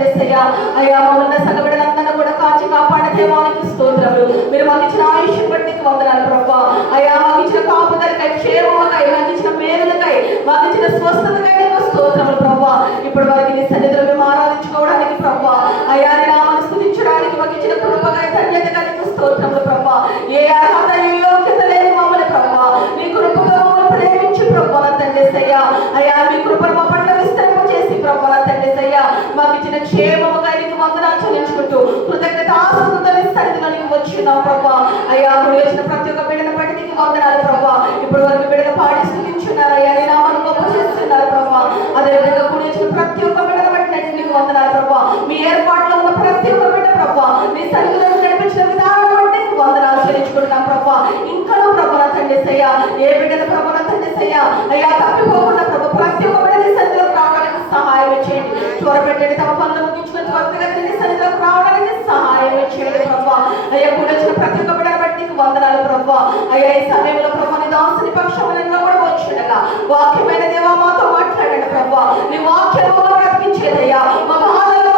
తండ్రి అయ్యా. అయ్యా మమ్మల్ని సంగబిడ్డలందరినీ కూడా కాచి కాపాడే దేవానికి స్తోత్రములు. మీరు మాకు ఇచ్చిన ఆయుష్ను బట్టి వందనాలు ప్రభా. అయ్యా మాకు ఇచ్చిన కాపుదలకై, క్షేమముకై, మాకు ఇచ్చిన మేలులకై, మాకు ఇచ్చిన స్వస్థతకై నీకు స్తోత్రములు ప్రభా. ఇప్పటి వరకు నీ సన్నిధిలో మేము ఆరాధించుకోవడానికి ప్రభా, అయ్యా నీ నామాన్ని స్తుతించడానికి మాకు ఇచ్చిన కృపకై, ధన్యతకై నీకు స్తోత్రములు ప్రభా. ఏ అర్హత, ఏ యోగ్యత లేని మమ్మల్ని ప్రభా నీ కృపతో మమ్మల్ని ప్రేమించి ప్రభా తండ్రి అయ్యా. అయ్యా మీ కృపను మా పట్ల విస్తరింప చేసి ప్రభా తండ్రి అయ్యా మాకు ఇచ్చిన క్షేమముగా నీకు వందనాలు చెల్లించుకుంటూ కృతజ్ఞతాస్తుతులతో నీ సన్నిధిలో నీకు వచ్చినాం ప్రభా. అయ్యా అప్పుడు వచ్చిన ప్రతి ఒక్క బిడ్డను బట్టి నీకు వందనాలు ప్రభా. ఇప్పటి వరకు బిడ్డను పాడి స్తుతించున్నారు అయ్యా, నీ నామాన్ని గొప్ప చేస్తున్నారు ప్రభా. అదేవిధంగా కూడా వచ్చిన ప్రతి ఒక్క బిడ్డను బట్టి నీకు వందనాలు ప్రభా. మీ ఏర్పాట్లో ఉన్న ప్రతి ఒక్క బిడ్డ ప్రభా నీ సన్నిధిలో నడిపించిన విధానం బట్టి నీకు వందనాలు చెల్లించుకుంటున్నాం ప్రభా. ఇంకా ప్రభా తండ్రి అయ్యా ఏ బిడ్డను ప్రభా తండ్రి అయ్యా అయ్యా తప్పిపోకుండా ప్రభా ప్రతి ఒక్క బిడ్డ నీ సన్నిధిలోకి రావడానికి సహాయం చేయండి. త్వరపెట్టండి, తమ పనులు ముగించుకొని త్వరగా నీ సన్నిధిలోకి రావడానికి సహాయం చేయండి ప్రభా. అయ్యా కూడా వచ్చిన ప్రతి ఒక్క బిడ్డను బట్టి నీకు వందనాలు ప్రభా. అయ్యా ఈ సమయంలో ప్రభా నీ దాసుని పక్షములంగా కూడా వచ్చిండగా వాక్యమైన దేవా మాతో మాట్లాడండి ప్రభా. నీ వాక్యము బ్రతికించేదయ్యా, మా బాధల్లో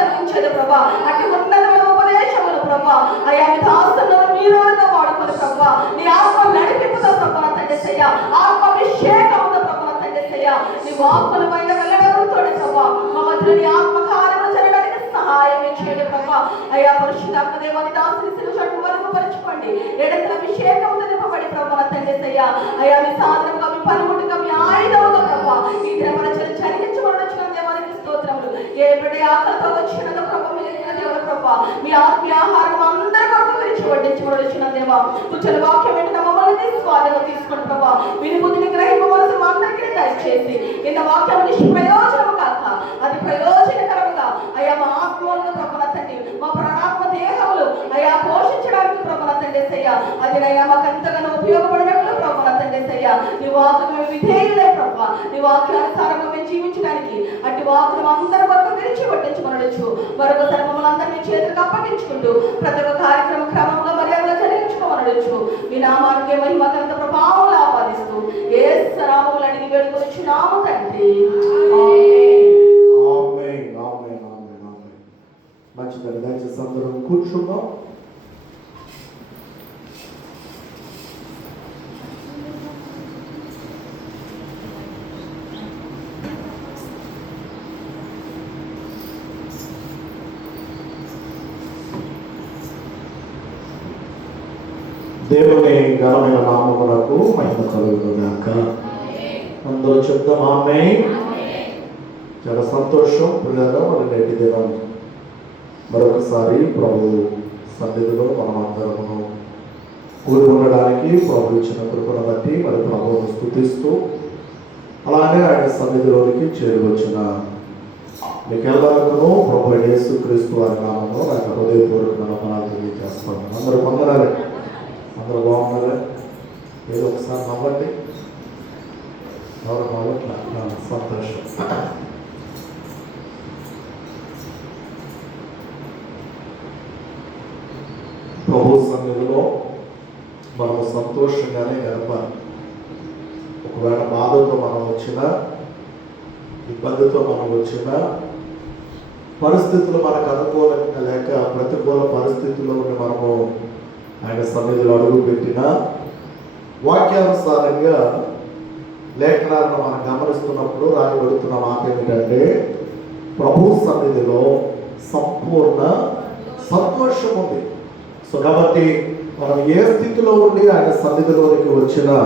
తగ్గించేది ప్రభా. అట్టి ఉన్నతమైన ఉపదేశములు ప్రభా అయ్యా మీ దాసులను మీరుగా వాడుకొని ప్రభా నీ ఆత్మ నడిపింపుతో ప్రభా తండ్రి అయ్యా, ఆత్మాభిషేకముతో ప్రభా తండ్రి అయ్యా నీ వాక్కుల పైన వెళ్ళగలుగుతాడు ప్రభా. మా మధ్య నీ ఆత్మకార్యములు జరగడానికి సహాయం చేయండి ప్రభా. అయ్యా పరిశుద్ధాత్మ దేవాని దాసుని శిలుషట్టు వరకు పరచుకోండి. ఎడంతల అభిషేకముతో నింపబడి ప్రభా తండ్రి అయ్యా అయ్యా మీ సాధనముగా, మీ పనిముట్టుగా, మీ ఆయుధముగా ప్రభా ఈ దినపరచలు జరిగించబడిన దేవానికి స్తోత్రములు. ఏ బిడ్డ ఆకలితో వచ్చినదో ప్రభా మీ దేవుడు ప్రభా మీ ఆత్మీయ ఆహారం అందరి కొరకు విరిచి వడ్డించబడిన దేవా. కూర్చొని వాక్యం ఏంటో మమ్మల్ని స్వాధీనంగా తీసుకుని ప్రభా వినిబుద్ధిని గ్రహింపవలసి మా అందరికీ దయచేసి నిన్న వాక్యం నిష్ప్రయోజనము కాక అది ప్రయోజనకరముగా అయ్యా మా ఆత్మలను ప్రభా తండ్రి, మా ప్రాణాత్మ దేహములు అయ్యా పోషించడానికి ప్రభా తండ్రి అయ్యా అది నైనా మాకు ఎంతగానో ఉపయోగపడినట్లు ప్రభా తండ్రి అయ్యా నీ వాక్యం మేము విధేయులే ప్రభా. నీ వాక్యానుసారంగా మేము జీవించడానికి అట్టి వాక్యం అందరి వరకు విరిచి వడ్డించమనొచ్చు. మరొకసారి మమ్మల్ని అందరినీ చేతులకు అప్పగించుకుంటూ ప్రతి ఒక్క కార్యక్రమం క్రమంగా మర్యాదగా జరిగించుకోమనొచ్చు. మీ నామానికి మహిమ ఘనత ప్రభావాలు ఆపాదిస్తూ యేసు నామములో అడిగి వేడుకొనుచున్నాము తండ్రి. మంచిదని దయచేసి అందరం కూర్చున్నాం. దేవుని ఘనమైన నామమునకు మహిమ కలుగునుగాక. అందరూ చెప్తాం ఆమేన్. చాలా సంతోషం పిల్లలు. మరి నేటి దినం మరొకసారి ప్రభు సన్నిధిలో మనం అందరము కూడి ఉండడానికి ప్రభు ఇచ్చిన కృపను బట్టి మరి ప్రభువును స్తుతిస్తూ అలానే ఆయన సన్నిధిలోనికి చేరువచ్చిన మీకెల్లరికను ప్రభు యేసుక్రీస్తు వారి నామములో ఆయన హృదయపూర్వక వందనాలు తెలియజేస్తాను. అందరూ వందనాలు. అందరూ బాగున్నారా? ఏదో ఒకసారి నవ్వండి. ఎవరు నవ్వట్లా? సంతోషం. ప్రభు సన్నిధిలో మనము సంతోషంగానే గడపాలి. ఒకవేళ బాధతో మనం వచ్చినా, ఇబ్బందితో మనం వచ్చినా, పరిస్థితులు మనకు అనుకూలంగా లేక ప్రతికూల పరిస్థితుల్లో మనము ఆయన సన్నిధిలో అడుగు పెట్టినా, వాక్యానుసారంగా లేఖనాలను మనం గమనిస్తున్నప్పుడు రాయబడుతున్న మాట ఏమిటంటే ప్రభు సన్నిధిలో సంపూర్ణ సంతోషం ఉంది. సో కాబట్టి మనం ఏ స్థితిలో ఉండి ఆయన సన్నిధిలోనికి వచ్చినా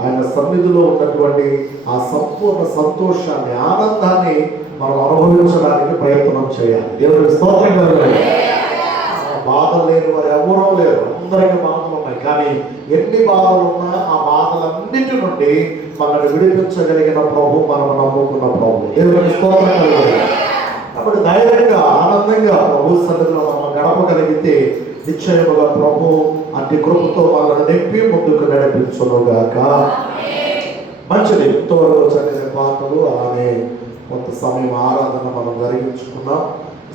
ఆయన సన్నిధిలో ఉన్నటువంటి ఆ సంపూర్ణ సంతోషాన్ని, ఆనందాన్ని మనం అనుభవించడానికి ప్రయత్నం చేయాలి. దేవుడికి స్తోత్రం కలుగును. బాధలు లేని వారు ఎవరో లేరు. అందరికీ బాధలు ఉన్నాయి. కానీ ఎన్ని బాధలు ఉన్నా ఆ బాధలన్నిటి నుండి మనల్ని విడిపించగలిగిన ప్రభు, మనం నమ్ముకున్న ప్రభు. దేవుడికి స్తోత్రం కలుగును. కాబట్టి ధైర్యంగా, ఆనందంగా ప్రభు సన్నిధిలో మనం గడపగలిగితే నిశ్చయముగా ప్రభు అట్టి కృపతో మనల్ని నింపి ముందుకు నడిపించునుగాక. మంచిది. ఇంతవరకు చదివిన పాటలు అలానే కొంత సమయం ఆరాధన మనం జరిగించుకున్నాం.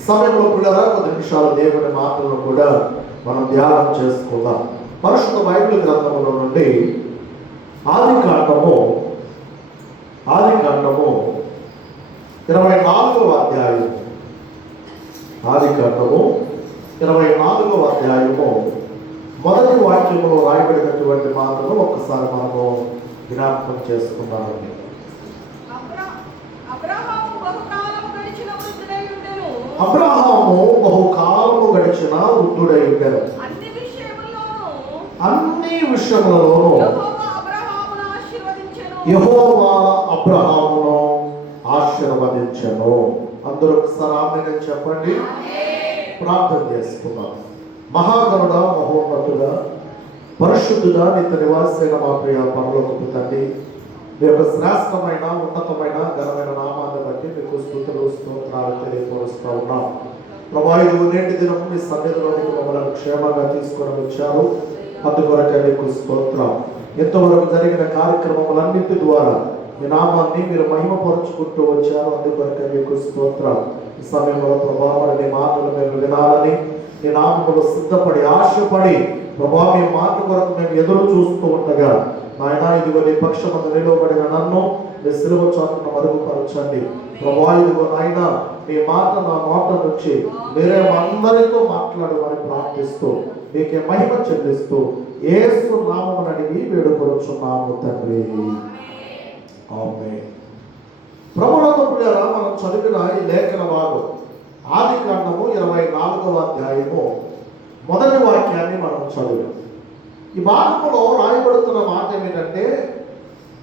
సమయంలో కూడా కొద్ది నిమిషాలు దేవుని మాటలను కూడా మనం ధ్యానం చేసుకుందాం. పరిశుద్ధ బైబిల్ గ్రంథముల నుండి ఆది కాండము 24వ అధ్యాయం ఆదికాండము 24వ అధ్యాయము మొదటి వాక్యములో రాయబడినటువంటి మాటలు ఒక్కసారి మనము జ్ఞాపకం చేసుకున్నామండి. అబ్రహాము బహుకాలము గడిచిన వృద్ధుడై ఉండెను. అన్ని విషయములలోనూ యెహోవా అబ్రహామును ఆశీర్వదించెను. అందరూ ఒకసారి ఆమేన్ చెప్పండి. ప్రార్థన చేసుకుందాం. మహాగణుడా, మహోన్నతుడా, పరిశుద్ధుడా, నిత్య నివాసైన మా ప్రియ పరలోకపు తండ్రి, మీ యొక్క శ్రేష్టమైన ఉన్నతమైన ఘనమైన నామాన్ని బట్టి మీకు స్తుతులు స్తోత్రాలు తెలియపరుస్తూ ఉన్నాం. ప్రభా, ఇది నేటి దినం మీ సన్నిధిలోనికి మమ్మల్ని క్షేమంగా తీసుకొని వచ్చారు. అందుకొరకే మీకు స్తోత్రం. ఎంతవరకు జరిగిన కార్యక్రమములన్నింటి ద్వారా మీ నామాన్ని మీరు మహిమపరుచుకుంటూ వచ్చారు. అందుకొరకే మీకు స్తోత్రం. ఈ సమయంలో ప్రభా, మరి నీ మాటలు మేము వినాలని నీ నామములో సిద్ధపడి ఆశపడి ప్రభా మీ మాట కొరకు మేము ఎదురు చూస్తూ ఉండగా నాయన ఇదిగో నీ పక్షమందు నిలవబడిన నన్ను మీ సిలువ చాటును మరుగుపరచండి. ప్రభా ఇదిగో నాయన మీ మాట నా నోట నుంచి మీరే అందరితో మాట్లాడమని ప్రార్థిస్తూ మీకే మహిమ చెల్లిస్తూ యేసు నామమున అడిగి వేడుకొనుచున్నాము తండ్రి. ఆమేన్. ప్రభువుతో ప్రియులారా, మనం చదివిన ఈ లేఖన భాగం ఆదికాండము 24వ అధ్యాయము మొదటి వాక్యాన్ని మనం చదివాం. ఈ భాగంలో రాయబడుతున్న మాట ఏమిటంటే,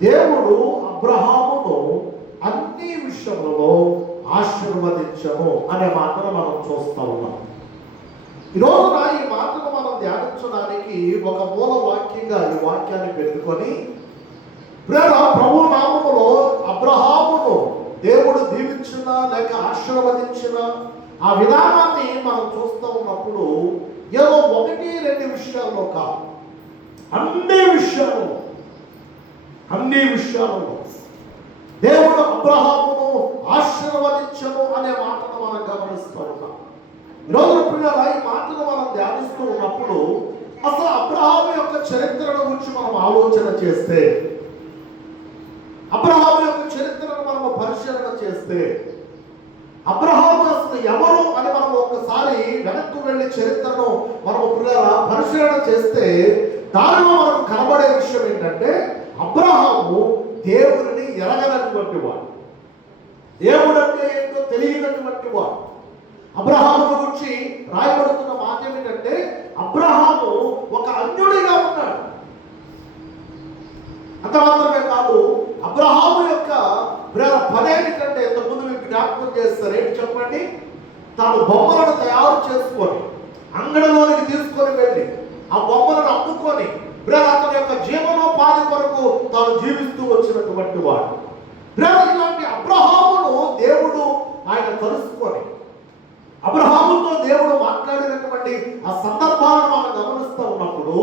దేవుడు అబ్రహామును అన్ని విషయములలో ఆశీర్వదించను అనే మాటను మనం చూస్తూ ఉన్నాం. ఈరోజున ఈ మాటను మనం ధ్యానించడానికి ఒక మూల వాక్యంగా ఈ వాక్యాన్ని పెట్టుకొని ప్రభు నామములో అబ్రహామును దేవుడు దీవించిన లేక ఆశీర్వదించిన ఆ విధానాన్ని మనం చూస్తూ ఉన్నప్పుడు ఏదో 1-2 విషయాల్లో కాదు, అన్ని విషయాలలో దేవుడు అబ్రహామును ఆశీర్వదించను అనే మాటను మనం గమనిస్తూ ఉన్నాం. ఈరోజు పిల్లల ఈ మాటను మనం ధ్యానిస్తూ ఉన్నప్పుడు అసలు అబ్రహాము యొక్క చరిత్రను గురించి మనం ఆలోచన చేస్తే, అబ్రహాము యొక్క చరిత్రను మనం పరిశీలన చేస్తే, అబ్రహాము అసలు ఎవరు అని మనం ఒక్కసారి వెనక్కు వెళ్ళి చరిత్రను మనం పరిశీలన చేస్తే దానిలో మనకు కనబడే విషయం ఏంటంటే, అబ్రహాము దేవుడిని ఎరగనటువంటి వాడు, దేవుడు అంటే ఏంటో తెలియనటువంటి వాడు. అబ్రహాము గురించి రాయబడుతున్న మాట ఏమిటంటే, అబ్రహాము ఒక అన్యుడిగా ఉన్నాడు. అంత మాత్రమే కాదు, అబ్రహాము యొక్క పని ఏమిటంటే, ఇంతకుముందు మీకు జ్ఞాపకం చేస్తారు ఏంటి చెప్పండి, తాను బొమ్మలను తయారు చేసుకొని అంగడిలోనికి తీసుకొని వెళ్ళి ఆ బొమ్మలను అమ్ముకొని అతని యొక్క జీవనోపాధి కొరకు తాను జీవిస్తూ వచ్చినటువంటి వాడు. ఇలాంటి అబ్రహామును దేవుడు ఆయన కలుసుకొని అబ్రహాముతో దేవుడు మాట్లాడినటువంటి ఆ సందర్భాలను మనం గమనిస్తూ ఉన్నప్పుడు,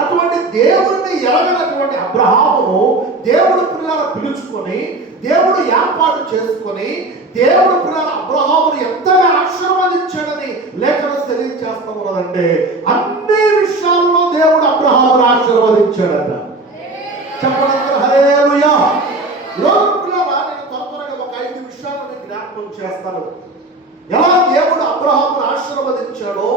అటువంటి దేవుడిని ఎరగనటువంటి అబ్రహామును దేవుడు పిల్లలను పిలుచుకొని దేవుడు ఏర్పాటు చేసుకొని దేవుడు పిల్లల అబ్రహామును ఎంతగా ఆశీర్వదించాడని లేఖనం తెలియజేస్తా ఉన్నదంటే, అన్ని విషయాల్లో దేవుడు అబ్రహామును ఆశీర్వదించాడట. చెప్పండి హల్లెలూయా. ఈరోజు పిల్లల నేను త్వరగా ఒక 5 విషయాలను జ్ఞాపకం చేస్తాను. ఎలా దేవుడు అబ్రహామును ఆశీర్వదించాడో,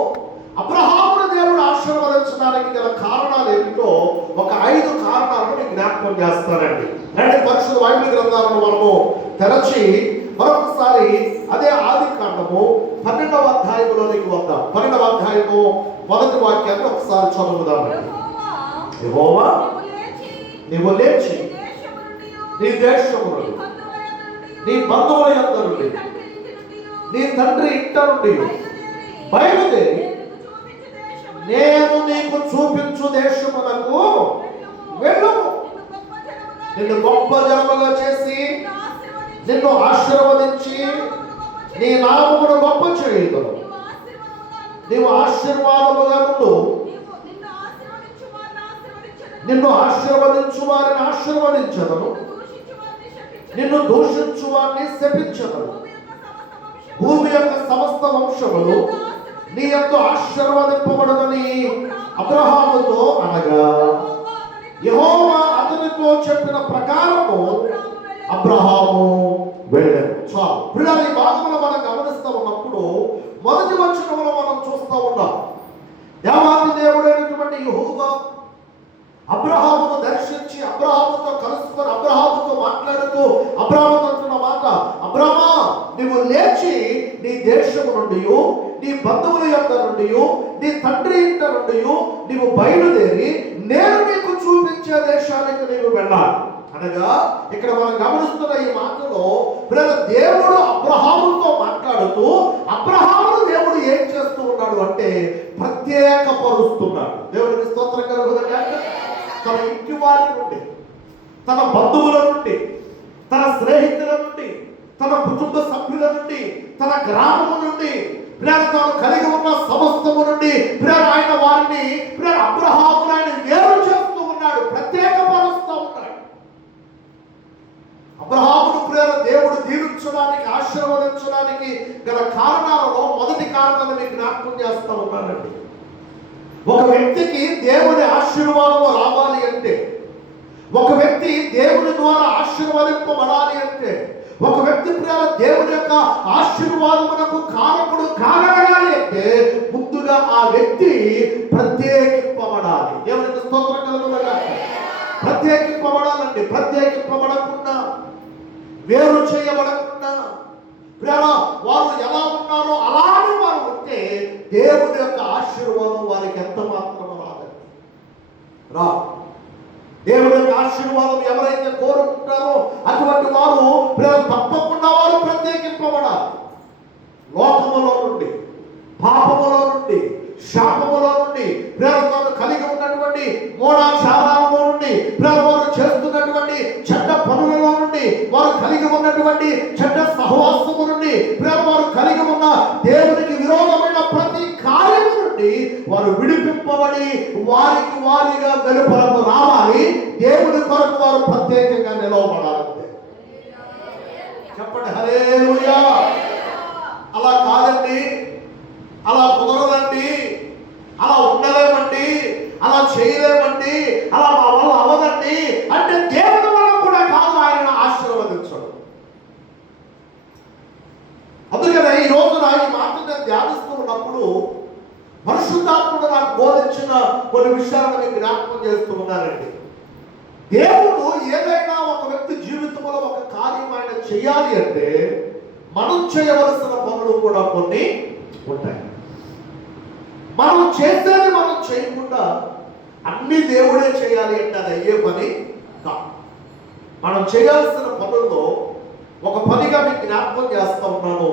అబ్రహామును దేవుడు ఆశీర్వదించడానికి గల కారణాలు ఏమిటో ఒక 5 కారణాలను జ్ఞాపకం చేస్తానండి. అంటే పరిశుద్ధ బైబిల్ గ్రంథాలను మనము తెరచి మరొకసారి అదే ఆదికాండము 12వ అధ్యాయంలోనికి వద్దాం. 12వ అధ్యాయము మొదటి వాక్యాన్ని ఒకసారి చదువుదాం. యెహోవా నీవు లేచి నీ దేశము నుండి, నీ బంధువుల యొద్ద నుండి, నీ తండ్రి ఇంట నుండి బయలుదేరి నేను నీకు చూపించు దేశమునకు వెళ్ళుము. నిన్ను గొప్ప జనముగా చేసి నిన్ను ఆశీర్వదించి నీ నామమును గొప్ప చేయుదును. నీవు ఆశీర్వాదముగా ఉండు. నిన్ను ఆశీర్వదించు వారిని ఆశీర్వదించదను, నిన్ను దూషించు వారిని శపించదను. భూమి యొక్క సమస్త వంశములు నీ యందు ఆశీర్వదింపబడదని అబ్రహాముతో అనగా, యెహోవా అతనితో చెప్పిన ప్రకారము అబ్రహాము వెళ్ళాడు. చాలు పిల్లలు, ఈ భాగంలో మనం గమనిస్తూ ఉన్నప్పుడు మొదటి అబ్రహామును దర్శించి అబ్రహాముతో కలుసుకొని అబ్రహాముతో మాట్లాడుతూ అబ్రహాముతో అంటున్న మాట, అబ్రహమా నువ్వు లేచి నీ దేశము నుండి, నీ బంధువుల యొక్క నుండి, నీ తండ్రి ఇంట నుండి నీవు బయలుదేరి నేను నీకు చూపించే దేశానికి నీవు వెళ్ళాలి. అనగా ఇక్కడ మనం గమనిస్తున్న ఈ మాటలో దేవుడు అబ్రహాముతో మాట్లాడుతూ అబ్రహామును దేవుడు ఏం చేస్తూ ఉన్నాడు అంటే ప్రత్యేకపరుస్తున్నాడు. దేవుడికి స్తోత్రం కలుగునుగాక. తన ఇంటి వారి నుండి, తన బంధువుల నుండి, తన స్నేహితుల నుండి, తన కుటుంబ సభ్యుల నుండి, తన గ్రామము నుండి, తాను కలిగి ఉన్న సమస్తము నుండి ఆయన వారిని అబ్రహామును ఆయన వేరు చేస్తూ ఉన్నాడు, ప్రత్యేకపరుస్తూ ఉన్నాడు. అబ్రహామును దేవుడు దీవించడానికి, ఆశీర్వదించడానికి గల కారణాలలో మొదటి కారణాన్ని మీకు జ్ఞాపకం చేస్తూ ఉన్నానండి. ఒక వ్యక్తికి దేవుని ఆశీర్వాదం రావాలి అంటే, ఒక వ్యక్తి దేవుని ద్వారా ఆశీర్వదింపబడాలి అంటే, ఒక వ్యక్తి దేవుని యొక్క ఆశీర్వాదమునకు కారకుడు కాగలగాలి అంటే ముందుగా ఆ వ్యక్తి ప్రత్యేకింపబడాలి. దేవునికి స్తోత్రం కలుగునుగాక. ప్రత్యేకింపబడాలండి. ప్రత్యేకింపబడకుండా, వేరు చేయబడకుండా వారు ఎలా ఉన్నారో అలానే వారు ఉంటే దేవుని యొక్క ఆశీర్వాదం వారికి ఎంత మాత్రం రాదండి. దేవుని యొక్క ఆశీర్వాదం ఎవరైతే కోరుకుంటారో అటువంటి వారు తప్పకుండా వారు ప్రత్యేకింపబడాలి. లోకములో నుండి, పాపములో నుండి, శాపములో నుండి, తాను కలిగి ఉన్నటువంటి మూఢాచారాలలో నుండి, వారు చేస్తున్నటువంటి చెడ్డ పనులలో నుండి, వారు కలిగి ఉన్నటువంటి చెడ్డ సహవాసము నుండి, వారు కలిగి ఉన్న దేవునికి విరోధమైన ప్రతి కార్యము నుండి వారు విడిపింపబడి వారిగా వెలుపలకు రావాలి. దేవుని కొరకు వారు ప్రత్యేకంగా నిలవబడాలి. చెప్పండి హల్లెలూయా. అలా కాదండి, అలా కుదరదండి, అలా ఉండలేమండి, అలా చేయలేమండి, అలా మా వల్ల అవ్వదండి అంటే దేవుని వల్ల కూడా కాదు ఆయన ఆశీర్వదించడు. అందుకనే ఈ రోజున ఈ మాటను నేను ధ్యానిస్తూ ఉన్నప్పుడు పరిశుద్ధాత్ముడు నాకు బోధించిన కొన్ని విషయాలను మీకు జ్ఞాపకం చేస్తూ ఉన్నారండి. దేవుడు ఏదైనా ఒక వ్యక్తి జీవితంలో ఒక కార్యం ఆయన చేయాలి అంటే మనం చేయవలసిన పనులు కూడా కొన్ని ఉంటాయి. మనం చేసేది మనం చేయకుండా అన్ని దేవుడే చేయాలి అంటే అది అయ్యే పని కాదు. మనం చేయాల్సిన పనుల్లో ఒక పనిగా మీకు జ్ఞాపకం చేస్తా ఉన్నాను,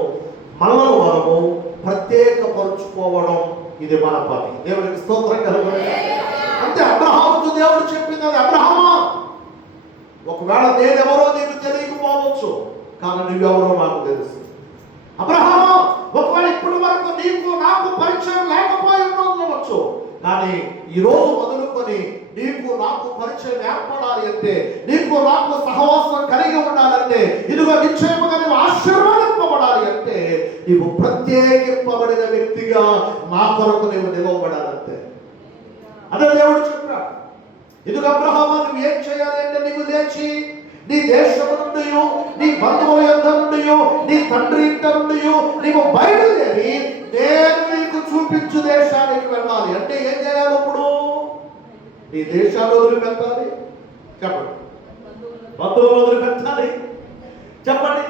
మనలను మనము ప్రత్యేకపరుచుకోవడం. ఇది మన పని. దేవునికి స్తోత్రం కలుగును. అంటే అబ్రహాముకు దేవుడు చెప్పింది అది, అబ్రహామా ఒకవేళ నేనెవరో నీకు తెలియకపోవచ్చు, కానీ నువ్వెవరో నాకు తెలుసు. అబ్రహామా ఒకవేళ ఇప్పటి వరకు నీకు నాకు పరిచయం లేకపోయి ఉండవచ్చు, కానీ ఈ రోజు మొదలుకొని నీకు నాకు పరిచయం ఏర్పడాలి అంటే, నీకు నాకు సహవాసం కలిగి ఉండాలంటే, ఇదిగో నిశ్చయముగా నువ్వు ఆశీర్వాదింపబడాలి అంటే నీవు ప్రత్యేకింపబడిన వ్యక్తిగా నా కొరకు నీవు నిలవబడాలంటే అదే దేవుడు చెప్పాడు. ఇదిగో అబ్రహామా నువ్వు ఏం చేయాలి అంటే, నీవు లేచి నీ దేశము నుండి, నీ బంధువుల యొద్ద నుండి, నీ తండ్రి ఇంట నుండి నీవు బయలుదేరి నేను నీకు చూపించు దేశానికి వెళ్ళాలి. అంటే ఏం చేయాలి? ఇప్పుడు నీ దేశాలు వదిలిపెట్టాలి. చెప్పండి. బంధువులు వదిలిపెట్టాలి. చెప్పండి.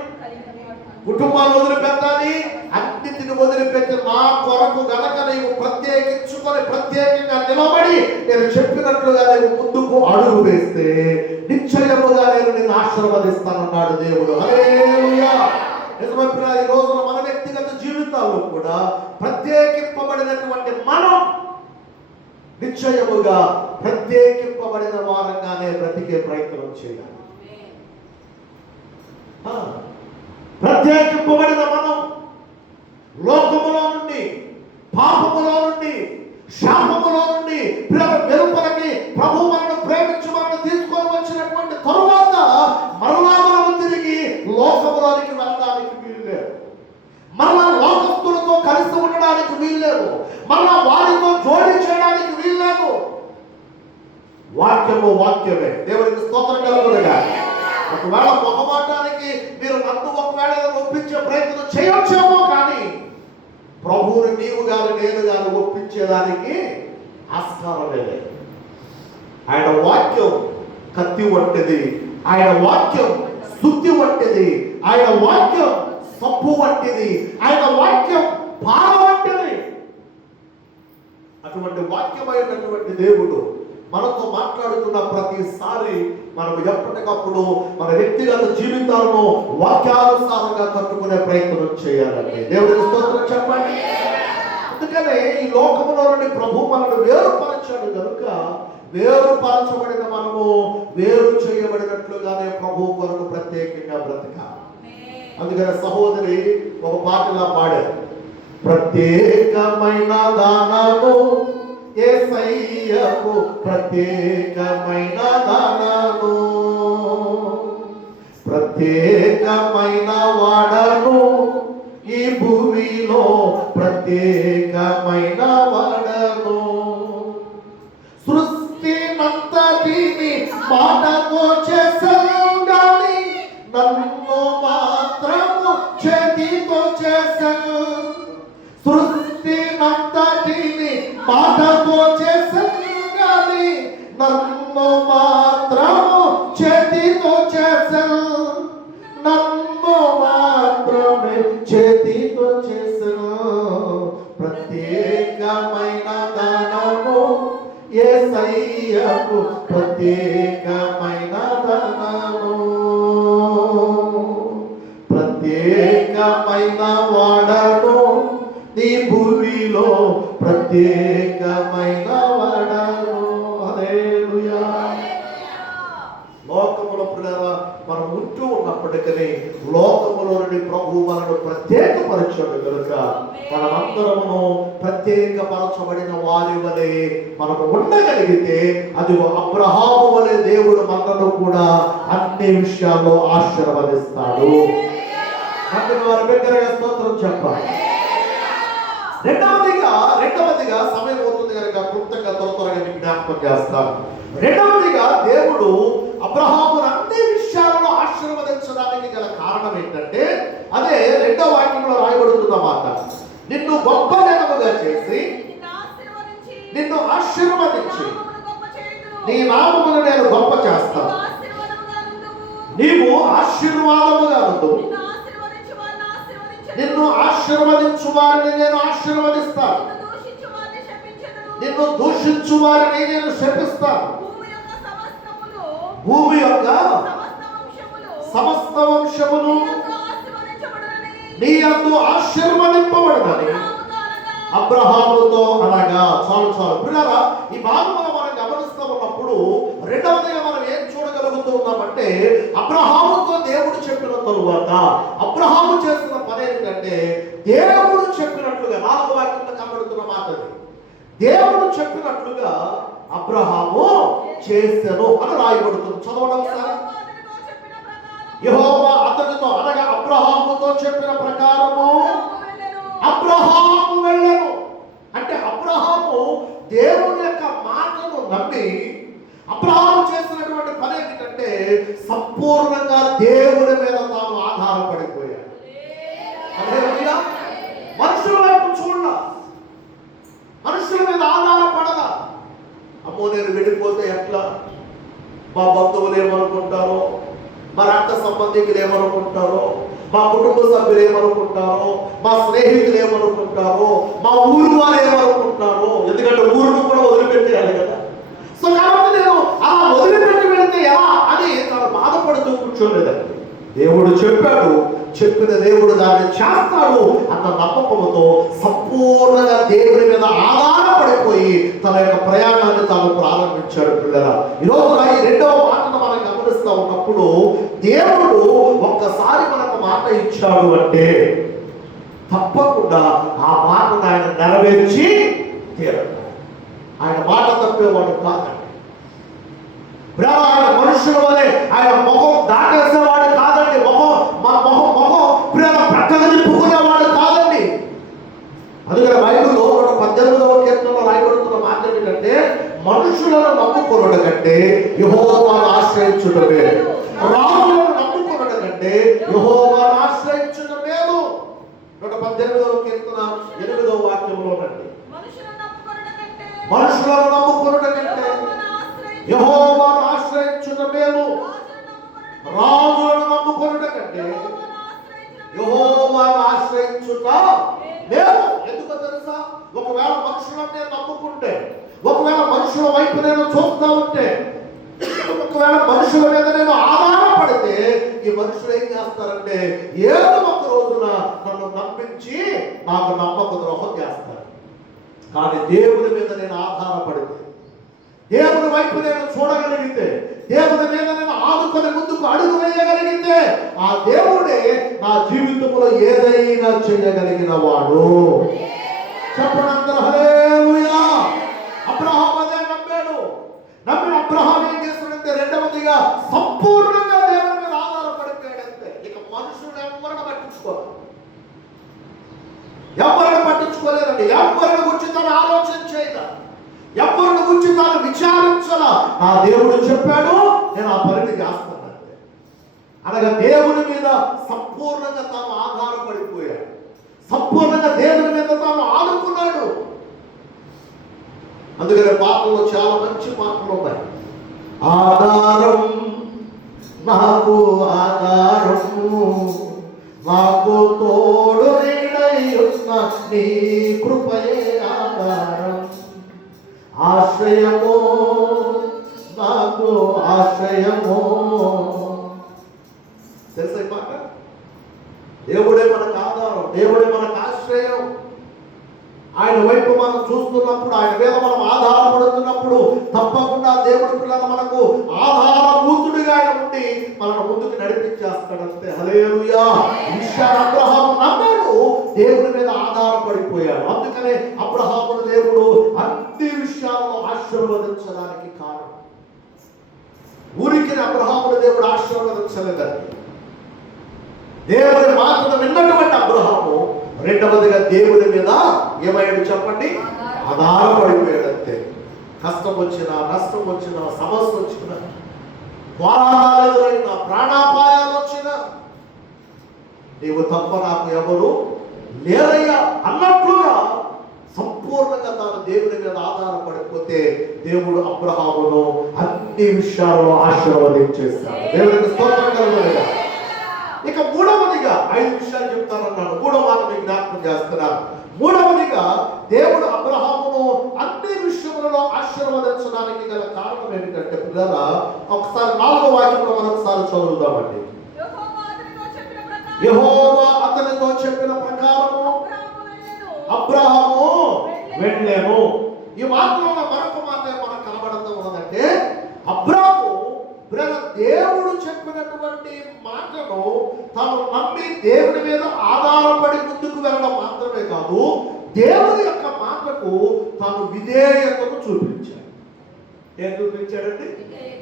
కుటుంబాలు వదిలిపెట్టాలి. అన్నిటిని వదిలిపెట్టి నా కొరకు గనక నీవు ప్రత్యేకించుకొని ప్రత్యేకంగా నిలబడి నేను చెప్పినట్లుగా నీవు ముందుకు అడుగు వేస్తే నిశ్చయముగా నేను నిన్ను ఆశీర్వదిస్తానన్నాడు దేవుడు. హల్లెలూయా. నిజమైన ఈ రోజున మన వ్యక్తిగత జీవితాల్లో కూడా ప్రత్యేకింపబడినటువంటి మనం నిశ్చయముగా ప్రత్యేకింపబడిన వారంగానే బ్రతికే ప్రయత్నం చేయాలి. ప్రత్యేకింపబడిన మనం లోకములో నుండి, పాపములో నుండి, శాపములో నుండి వెలుపలకి ప్రభు మనను ప్రేమించి మనను తీసుకొని వచ్చినటువంటి తరువాత మరలా మనము తిరిగి లోకములోనికి వెళ్ళడానికి వీలు లేదు. మరలా లోకస్తులతో కలిసి ఉండడానికి వీలు లేదు. మరలా వారితో జోడి చేయడానికి వీలు లేదు. వాక్యము వాక్యమే. దేవునికి స్తోత్రం కలుగునుగా. ఒకవేళ మొహమాటానికి మీరు నన్ను ఒకవేళ ఒప్పించే ప్రయత్నం చేయొచ్చేమో, కానీ ప్రభువుని నీవు గారు నేను గారు ఒప్పించేదానికి ఆస్కారం లేదు. ఆయన వాక్యం కత్తి వంటిది, ఆయన వాక్యం శుద్ధి వంటిది, ఆయన వాక్యం సబ్బు వంటిది, ఆయన వాక్యం పాల వంటిది. అటువంటి వాక్యమైనటువంటి దేవుడు మనతో మాట్లాడుతున్న ప్రతిసారి మనం ఎప్పటికప్పుడు మన వ్యక్తిగత జీవితాలను వాక్యానుసారంగా కట్టుకునే ప్రయత్నం చేయాలండి. దేవుడికి స్తోత్రం చెప్పండి. అందుకనే ఈ లోకములో నుండి ప్రభు మనల్ని వేరుపరచాడు కనుక వేరుపరచబడిన మనము వేరు చేయబడినట్లుగానే ప్రభు కొరకు ప్రత్యేకంగా బ్రతకాలి. అందుకని సహోదరి ఒక పాటలా పాడారు, ప్రత్యేకమైన దానము యేసయ్యకు ప్రత్యేకమైన దానము, ప్రత్యేకమైన వాడను ఈ భూమిలో ప్రత్యేకమైన వాడను, సృష్టినంతటిని మాటతో చేశాను గాని నన్ను మాత్రము చేతితో చేశాను, సృష్టినంతటిని మాటతో చేశాను గాని నన్ను మాత్రము చేతితో చేశాను, నన్ను మాత్రమే చేతితో చేశాను, ప్రత్యేకమైన దానము యేసయ్యకు ప్రత్యేకమైన దానము, ప్రత్యేకమైన వాడను ఈ భూమిలో ప్రత్యేకమైన వాడను. హల్లెలూయా. లోకములో మనం ఉంటూ ఉన్నప్పటికీ లోకములో నుండి ప్రభు మనను ప్రత్యేకపరచాడు కనుక మనమందరమును ప్రత్యేకపరచబడిన వారి వలె మనము ఉండగలిగితే అది అబ్రహాము వలె దేవుడు మనను కూడా అన్ని విషయాల్లో ఆశీర్వదిస్తాడు. అందుకు వారి బిగ్గరగా స్తోత్రం చెప్పాలి. రెండవదిగా సమయం అవుతుంది కనుక క్లుప్తంగా త్వరగా మీకు జ్ఞాపకం చేస్తాను. రెండవదిగా దేవుడు అబ్రహామును అన్ని విషయాలను ఆశీర్వదించడానికి గల కారణం ఏంటంటే అదే రెండవ వాక్యంలో రాయబడుతున్న మాట, నిన్ను గొప్ప జనముగా చేసి నిన్ను ఆశీర్వదించి నీ నామమును నేను గొప్ప చేస్తాను, నీవు ఆశీర్వాదముగా ఉండు, నిన్ను ఆశీర్వదించు వారిని నేను ఆశీర్వదిస్తాను, నిన్ను దూషించు వారిని నేను శపిస్తాను, భూమి యొక్క సమస్త వంశములు నీ యందు ఆశీర్వదింపబడునని అబ్రహాముతో అనగా. చాలు పిల్లరా, ఈ భాగంలో మనం గమనిస్తూ ఉన్నప్పుడు రెండవదిగా మనం ఏం చూడగలుగుతూ ఉన్నామంటే అబ్రహాముతో దేవుడు చెప్పిన తరువాత అబ్రహాము చేసిన పని ఏంటంటే దేవుడు చెప్పినట్లుగా 4వ వాక్యంలో కనబడుతున్న మాట, దేవుడు చెప్పినట్లుగా అబ్రహాము చేసెను అని రాయబడుతుంది. చదవడం సార్. యెహోవా అతనితో అనగా అబ్రహాముతో చెప్పిన ప్రకారము అబ్రహాము వెళ్ళెను. అంటే అబ్రహాము దేవుని యొక్క మాటను నమ్మి అబ్రహాము చేసినటువంటి పని ఏంటంటే సంపూర్ణంగా దేవుని మీద తాను ఆధారపడిపోయాడు. మనుషుల వైపు చూడాల, మనుషుల మీద ఆధారపడలా. అమ్మో నేను వెళ్ళిపోతే ఎట్లా, మా బంధువులు ఏమనుకుంటారో, మా రక్త సంబంధికులు ఏమనుకుంటారో, మా కుటుంబ సభ్యులు ఏమనుకుంటారో, మా స్నేహితులు ఏమనుకుంటారో, మా ఊరు వారు ఏమనుకుంటారో. ఎందుకంటే ఊరును కూడా వదిలిపెట్టేయాలి కదా. సో కాబట్టి నేను అలా వదిలిపెట్టి వెళితే ఎలా అని తను బాధపడుతూ కూర్చోలేదండి. దేవుడు చెప్పాడు, చెప్పిన దేవుడు దాన్ని చేస్తాడు అన్న నమ్మకంతో సంపూర్ణంగా దేవుని మీద ఆధారపడిపోయి తన యొక్క ప్రయాణాన్ని తాను ప్రారంభించాడు. పిల్లరా, ఈరోజు ఈ రెండవ మాటను మనం గమనిస్తూ ఉన్నప్పుడు దేవుడు ఒక్కసారి మనకు మాట ఇచ్చాడు అంటే తప్పకుండా ఆ మాటను ఆయన నెరవేర్చి తీరడు. ఆయన మాట తప్పేవాడు కాదండి. ఆయన మనుషుల వలె ఆయన మొహం దాటేసేవాడు కాదండి. మొహం ప్రక్కన తిప్పుకునేవాడు కాదండి. అందుకని బైబిల్లో 118వ కీర్తనలో రాయబడుతున్న మాట ఏంటంటే మనుషులను నమ్ముకొనుట కంటే యెహోవాను ఆశ్రయించుట మేలు, రాజులను నమ్ముకొనుట కంటే యెహోవాను ఆశ్రయించుట మేలు. 118వ కీర్తన 8వ వాక్యంలో నండి, మనుషులను నమ్ముకొనుట కంటే యెహోవాను ఆశ్రయించుట మేలు రాజులను నమ్ముకొనుట కంటే యెహోవాను ఆశ్రయించుట మేలు. ఎందుకో తెలుసా? ఒకవేళ మనుషులను నేను నమ్ముకుంటే, ఒకవేళ మనుషుల వైపు నేను చూస్తా ఉంటే, ఒకవేళ మనుషుల మీద నేను ఆధారపడితే ఈ మనుషులు ఏం చేస్తారంటే ఏదో ఒక రోజున నన్ను నమ్మించి నాకు నమ్మక ద్రోహం చేస్తారు. కానీ దేవుని మీద నేను ఆధారపడితే, దేవుని వైపు నేను చూడగలిగితే, దేవుని మీద నేను ఆదుకొని ముందుకు అడుగు వేయగలిగితే ఆ దేవుడే నా జీవితంలో ఏదైనా చేయగలిగిన వాడు. చెప్పండి అందరూ హల్లెలూయా. అబ్రహాము అదే నమ్మాడు. నమ్మిన అబ్రహాము ఏం చేస్తాడంటే రెండవదిగా సంపూర్ణంగా దేవుని మీద ఆధారపడిపోయాడంతే. ఇక మనుషులు ఎవరిని పట్టించుకోవాలి, ఎవరిని పట్టించుకోలేదండి. ఎవరిని గురించి తను ఆలోచన చేయదా, ఎవరిని గురించి తాను విచారించలా. నా దేవుడు చెప్పాడు, నేను ఆ పనిని చేస్తానంటే. అనగా దేవుని మీద సంపూర్ణంగా తాను ఆధారపడిపోయాడు, సంపూర్ణంగా దేవుని మీద తాను ఆడుకున్నాడు. అందుకనే పాటల్లో చాలా మంచి పాటలు ఉన్నాయి. ఆధారం నాకు ఆధారము, నాకు తోడు నీడయున్న నీ కృపయే ఆధారం, ఆశ్రయమో నాకు ఆశ్రయమో. తెలుసా ఈ మాట? దేవుడే మనకు ఆధారం, దేవుడే మనకు ఆశ్రయం. ఆయన వైపు మనం చూస్తున్నప్పుడు, ఆయన మీద మనం ఆధారపడుతున్నప్పుడు తప్పకుండా దేవుడి పిల్లలు మనకు ఆధారభూతుడిగా ఆయన ఉండి మనను ముందుకు నడిపించేస్తాడంతే. హల్లెలూయా. విషయాన్ని అబ్రహాము నమ్మాడు, దేవుడి మీద ఆధారపడిపోయాడు. అందుకనే అబ్రహామును దేవుడు అన్ని విషయాల్లో ఆశీర్వదించడానికి కారణం. ఊరికి అబ్రహామును దేవుడు ఆశీర్వదించలేదండి. దేవుడి మాటను విన్నటువంటి అబ్రహాము రెండవదిగా దేవుడి మీద ఏమయ్యాడు చెప్పండి? ఆధారపడిపోయాడంతే. కష్టం వచ్చినా, నష్టం వచ్చినా, సమస్య వచ్చినా, పోరాటాలు ఎదురైనా, ప్రాణాపాయాలు వచ్చినా, నీవు తప్ప నాకు ఎవరు లేరయ్యా అన్నట్లుగా సంపూర్ణంగా తాను దేవుని మీద ఆధారపడిపోతే దేవుడు అబ్రహామును అన్ని విషయాల్లో ఆశీర్వదించేస్తాడు. దేవుడికి స్తోత్రం కలుగునుగాక. ఇక మూడవదిగా 5 విషయాలు చెప్తానన్నాను, మూడవ మాట మీకు జ్ఞాపకం చేస్తున్నాను. మూడవదిగా దేవుడు అబ్రహామును అన్ని విషయములలో ఆశీర్వదించడానికి గల కారణం ఏమిటంటే పిల్లరా, ఒకసారి 4వ వాక్యంలో మనం ఒకసారి చదువుదామండి. యెహోవా అతనితో చెప్పిన ప్రకారము అబ్రహాము వెళ్ళెను. ఈ మాటలో మరొక మాట మనకు కనబడుతూ ఉన్నదంటే అబ్రహాము దేవుడు చెప్పినటువంటి మాటను తాను నమ్మి దేవుని మీద ఆధారపడి ముందుకు వెళ్ళడం మాత్రమే కాదు, దేవుని యొక్క మాటకు తాను విధేయతను చూపించాడు. ఏం చూపించాడండి?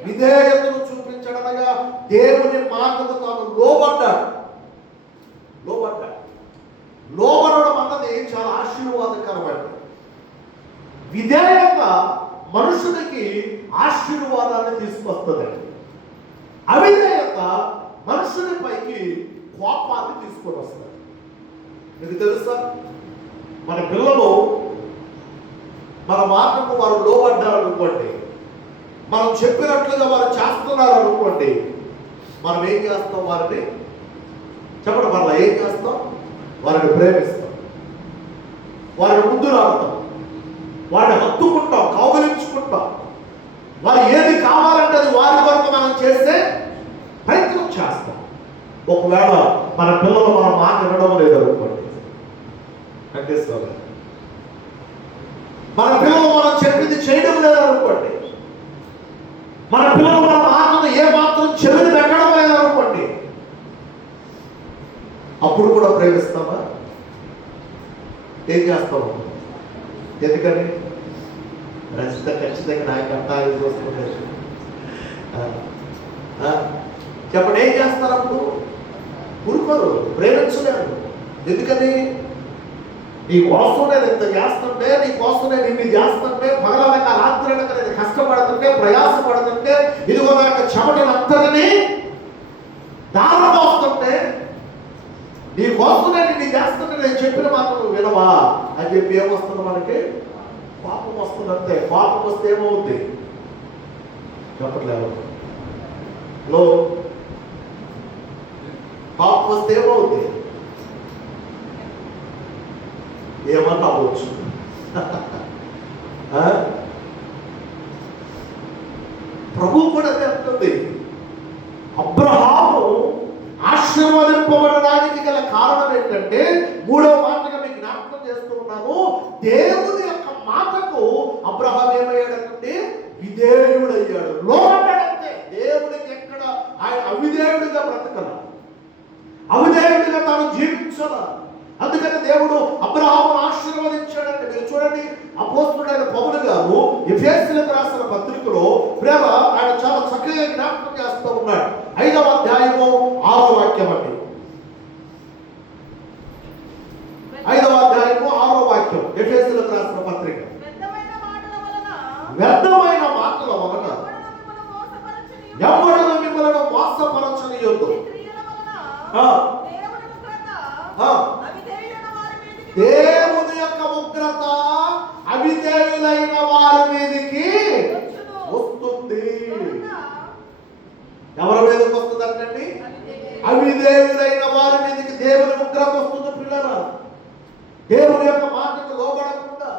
విధేయతను చూపించడనగా దేవుని మాటకు తాను లోబడ్డాడు. లోబడడం అన్నది చాలా ఆశీర్వాదకరమైనది. విధేయత మనుషునికి ఆశీర్వాదాన్ని తీసుకొస్తుంది. అవిధేయత మనుషుని పైకి కోపాన్ని తీసుకొని వస్తుంది. మీకు తెలుసా, మన పిల్లలు మన మాటకు వారు లోబడ్డారు అనుకోండి, మనం చెప్పినట్లుగా వారు చేస్తున్నారు అనుకోండి, మనం ఏం చేస్తాం? వారిని చెప్పడం వల్ల ఏం చేస్తాం? వారిని ప్రేమిస్తాం, వారిని ముందు రాస్తాం, వారిని హత్తుకుంటాం, కౌగిలించుకుంటాం. వారు ఏది కావాలంటే అది వారి వరకు మనం చేసే ప్రయత్నం చేస్తాం. ఒకవేళ మన పిల్లలు మన మాట వినడం లేదు అనుకోండి, మన పిల్లలు మనం చెప్పింది చేయడం లేదు అనుకోండి, మన పిల్లలు మన మాటను ఏ మాత్రం చెవిని పెట్టడం లేదు అనుకోండి, అప్పుడు కూడా ప్రేమిస్తామా? ఏం చేస్తాము? ఎందుకని? ఖచ్చితంగా నాకు అర్థాలు చూసుకుంటే చెప్పండి, ఏం చేస్తారు? అప్పుడు ఊరుకోరు, ప్రేమించలేరు. ఎందుకని? నీ కోసం నేను ఇంత చేస్తుంటే, నీ కోసం నేను ఇన్ని చేస్తుంటే, పగలనక రాత్రనక నేను కష్టపడుతుంటే, ప్రయాసపడుతుంటే, ఇదిగో నాకు చెమటలంతని దారం వస్తుంటే, నీ కోసం నేను ఇన్ని చేస్తుంటే నేను చెప్పిన మాట నువ్వు వినవా అని చెప్పి ఏమొస్తుంది? మనకి కోపం వస్తుందంటే. కోపం వస్తే ఏమవుద్ది? చెప్పట్లేదు. హలో, పాపం వస్తే ఏమవుతుంది? ఏమన్నా అవ్వచ్చు. ప్రభు కూడా చెప్తుంది, అబ్రహాము ఆశీర్వదింపబడడానికి గల కారణం ఏంటంటే, 3వ మాటగా మీకు జ్ఞాపకం చేస్తూ ఉన్నాను, దేవుని యొక్క మాటకు అబ్రహాం ఏమయ్యాడంటే విధేయుడయ్యాడు, లోబడ్డాడంతే. దేవునికి ఎక్కడ ఆయన అవిధేయుడిగా బ్రతకల, అవిధేయుడిగా తాను జీవించాల. అందుకని దేవుడు అబ్రహామును ఆశీర్వదించాడంటే, మీరు చూడండి, అపోస్తలుడైన పౌలు గారు ఎఫెసీయులకు రాసిన పత్రికలో ప్రేమ ఆయన చాలా చక్కగా జ్ఞాపకం చేస్తూ ఉన్నాడు. 5వ అధ్యాయము 6వ వాక్యం అండి. 5వ అధ్యాయము 6వ వాక్యం, ఎఫెసీయులకు రాసిన పత్రిక. వ్యర్థమైన మాటల వలన ఎవడును మిమ్మల్ని మోసపరచనీయొద్దు. దేవుని యొక్క ఉగ్రత అవిధేయులైన వారి మీదకి వస్తుంది. ఎవరి మీదకి వస్తుంది అంటండి? అవిధేయులైన వారి మీదకి దేవుని ఉగ్రత వస్తుంది. పిల్లరా, దేవుని యొక్క మాటకు లోబడకుండా,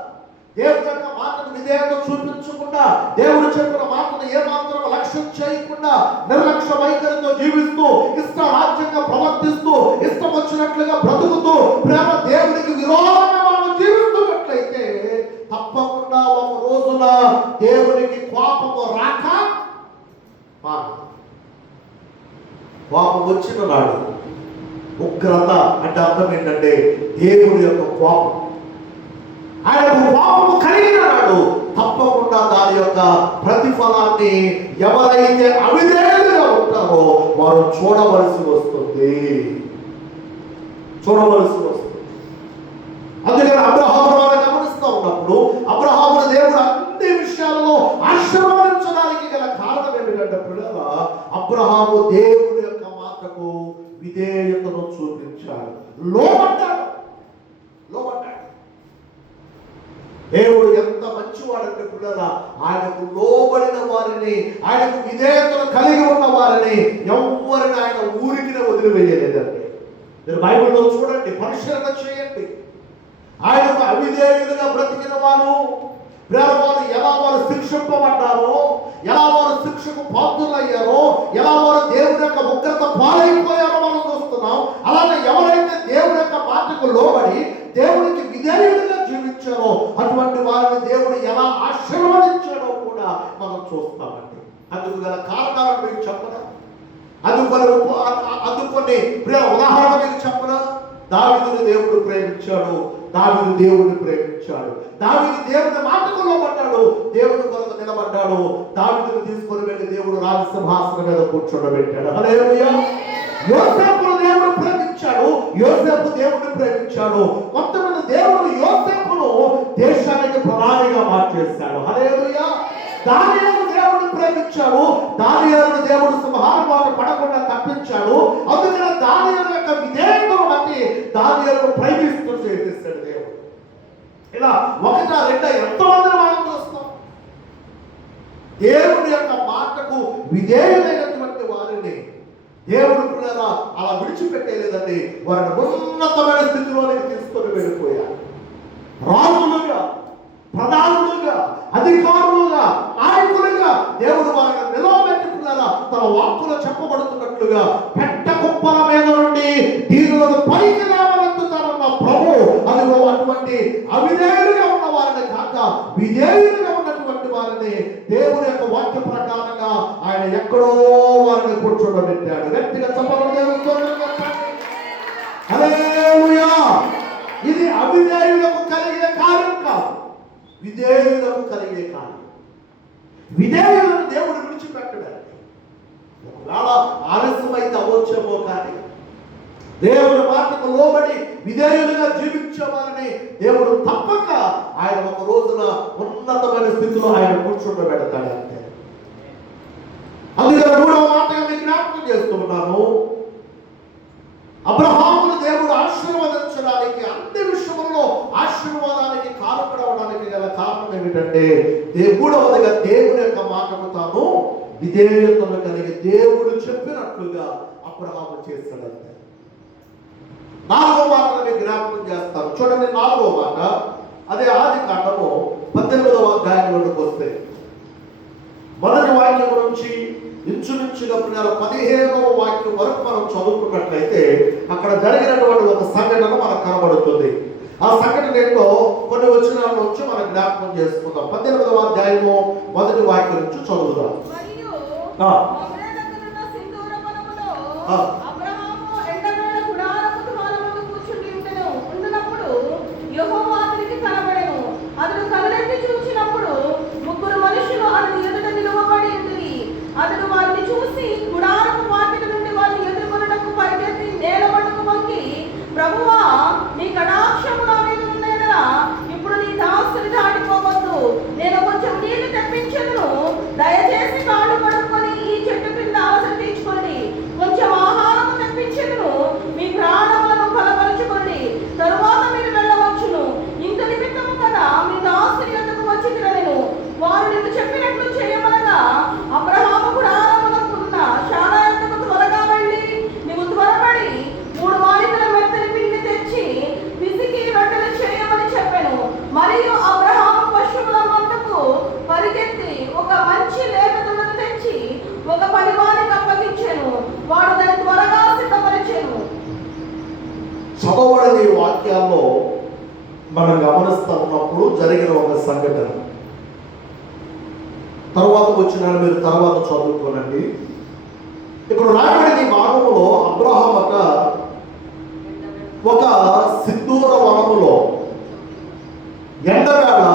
దేవుని యొక్క మాటకు విధేయత చూపించకుండా, దేవుడు చెప్పిన మాటను ఏమాత్రం లక్ష్యం చేయకుండా, నిర్లక్ష్య వైఖరితో జీవిస్తూ, ఇష్ట రాజ్యంగా ప్రవర్తిస్తూ, ఇష్టం వచ్చినట్లుగా బ్రతుకుతూ, ప్రేమ దేవునికి విరోధంగా మనం జీవిస్తున్నట్లయితే తప్పకుండా ఒక రోజున దేవునికి కోపము రాక కోపం వచ్చిన నాడు, ఉగ్రత అంటే అర్థం ఏంటంటే దేవుని యొక్క కోపం, ఆయన కోపము కలిగిన నాడు తప్పకుండా దాని యొక్క ప్రతిఫలాన్ని ఎవరైతే అవిధేయులుగా ఉంటారో వారు చూడవలసి వస్తుంది. అందుకని అబ్రహామును మనం గమనిస్తూ ఉన్నప్పుడు, అబ్రహామును దేవుడు అన్ని విషయాలలో ఆశీర్వదించడానికి గల కారణం ఏమిటంటే, పిల్లల అబ్రహాము దేవుని యొక్క మాటకు విధేయతను చూపించాడు, లోబడ్డాడు. దేవుడు ఎంత మంచివాడంటే పిల్లల, ఆయనకు లోబడిన వారిని, ఆయనకు విధేయతను కలిగి ఉన్న వారిని ఎవరిని ఆయన ఊరికి వదిలివేయలేదండి. మీరు బైబిల్లో చూడండి, పరిశీలన చేయండి. ఆయనకు అవిధేయులుగా బ్రతికిన వారు ఎలా వారు శిక్షింపబడ్డారో, ఎలా వారు శిక్షకు పాత్రులయ్యారో, ఎలా వారు దేవుని యొక్క ఉగ్రత పాలైపోయారో మనం చూస్తున్నాం. అలాగే ఎవరైతే దేవుని యొక్క మాటకు లోబడి దేవునికి విధేయులుగా జీవించారో అటువంటి వారిని దేవుడు ఎలా ఆశీర్వదించాడో కూడా మనం చూస్తామండి. అందుకు గల కారణాలను మీకు చెప్పనా? అందుకొని ఉదాహరణ మీకు చెప్పనా? దావీదుని దేవుడు ప్రేమించాడు, దావీదు దేవుడిని ప్రేమించాడు. దావీదు దేవుని మాటకు లోబడ్డాడు, దేవుని కొరకు నిలబడ్డాడు. దావీదుని తీసుకొని వెళ్ళి దేవుడు రాజసింహాసనం మీద కూర్చోబెట్టాడు. హల్లెలూయా. యోసేపును దేవుడు ప్రేమించాడు, యోసేపు దేవుడిని ప్రేమించాడు. మొత్తమైన దేవుడు యోసేపును దేశానికి ప్రధానిగా మార్చేశాడు. హల్లెలూయా. దానియేలును దేవుడు ప్రేమించాడు, దానియేలును దేవుడు సింహాసనంలో పడకుండా తప్పించాడు. అందుకని దానియేలు యొక్క విధేయతను బట్టి దానియేలును ప్రేమిస్తూ చేసేసాడు దేవుడు. ఇలా ఒకటా రెండా ఎంతమందిని మనం చూస్తాం. దేవుడి యొక్క మాటకు విధేయులైనటువంటి వారిని దేవుడు పిల్లరా అలా విడిచిపెట్టేలేదండి. వారిని ఉన్నతమైన స్థితిలోనికి తీసుకొని వెళ్ళిపోయారు. రాజులుగా, ప్రధానులుగా, అధికారులుగా, నాయకులుగా దేవుడు వారిని నిలవబెట్టుకున్నారా. తన వాక్కులో చెప్పబడుతున్నట్లుగా పెట్ట కుప్పల మీద నుండి దీనులను పైకి లేవనెత్తుతారన్న ప్రభు. అదిగో అటువంటి అవిధేయులుగా ఉన్న వారిని కాక విధేయులుగా ఉన్నటువంటి వారిని దేవుని యొక్క వాక్య ప్రకారంగా ఆయన ఎక్కడో వారిని కూర్చోబెట్టాడు. గట్టిగా చెప్పబడి హల్లెలూయా. ఇది అవిధేయులకు కలిగే కార్యం కాదు, విధేయులకు కలిగే కార్యం. విధేయులను దేవుడు విడిచిపెట్టడానికి ఒకవేళ ఆలస్యమైతే అవచ్చేమో, కానీ దేవుని మాటకు లోబడి విధేయులుగా జీవించేవారిని దేవుడు తప్పక ఆయన ఒక రోజున ఉన్నతమైన స్థితిలో ఆయన కూర్చోబెడతాడు అంతే. అందుకని 3వ మాటగా మీకు జ్ఞాపకం చేస్తున్నాను, అబ్రహామును దేవుడు ఆశీర్వదించడానికి, అన్ని విషయంలో ఆశీర్వాదానికి కారణపడడానికి గల కారణం ఏమిటంటే, 3వదిగా దేవుని యొక్క మాటకు తాను విధేయతను కలిగి దేవుడు చెప్పినట్లుగా అబ్రహాము చేశాడంతే. 4వ మాటని జ్ఞాపకం చేస్తాను. చూడండి 4వ మాట, అదే ఆదికాండము 18వ అధ్యాయంలోకి వస్తే మొదటి వాక్యం నుంచి ఇంచుమించుగా 15వ వాక్యం వరకు మనం చదువుకున్నట్లయితే అక్కడ జరిగినటువంటి ఒక సంఘటన మనకు కనబడుతుంది. ఆ సంఘటన ఏంటో కొన్ని వచనాల నుంచి మనం జ్ఞాపకం చేసుకుందాం. 18వ అధ్యాయము మొదటి వాక్యం నుంచి చదువుదాం. యెహోవా అతనికి కనబడెను. అతడు కనులెత్తి చూచినప్పుడు 3 మనుషులు అతని ఎదుట నిలువబడి ఉండిరి. అతడు వారిని చూసి గుడారపు వాకిట నుండి వారిని ఎదుర్కొనుటకు పరిగెత్తి నేలమట్టుకు వంగి, ప్రభువా, నీ కటాక్షము నా మీద ఉన్నదనా ఇప్పుడు నీ దాసుని దాటిపోవద్దు. నేను కొంచెం నీళ్లు తెప్పించెదను. దయచేసి కాళ్ళు కడుక్కొని ఈ చెట్టు కింద అవసరం తీర్చుకోండి. కొంచెం ఆహారము తెప్పించెదను. మీ ప్రాణములను బలపరుచుకోండి. తరువాత మీరు వెళ్ళవచ్చును. ఇంత నిమిత్తము కదా మీ దాసుని యొద్దకు వచ్చి తిరగను. వారు నీకు చెప్పినట్లు చేయమనగా అబ్రహాము గుడారమునకున్న శారా యొద్దకు త్వరగా వెళ్ళి, నీవు త్వరపడి 3 మానికల మెత్తని పిండి తెచ్చి పిసికి రొట్టెలు చేయమని చెప్పెను. మరియు అబ్రహాము పశువుల మందకు పరిగెత్తి ఒక మంచి లేత దున్నను తెచ్చి ఒక పనివానికి అప్పగించెను. వాడు దాన్ని త్వరగా సిద్ధపరిచెను. చదవబడిన ఈ వాక్యాల్లో మనం గమనిస్తూ ఉన్నప్పుడు జరిగిన ఒక సంఘటన. తర్వాత వచ్చిన మీరు తర్వాత చదువుకోనండి. ఇప్పుడు రాబడిన ఈ భాగంలో అబ్రహాము ఒక సింధూర వనములో ఎండవేళ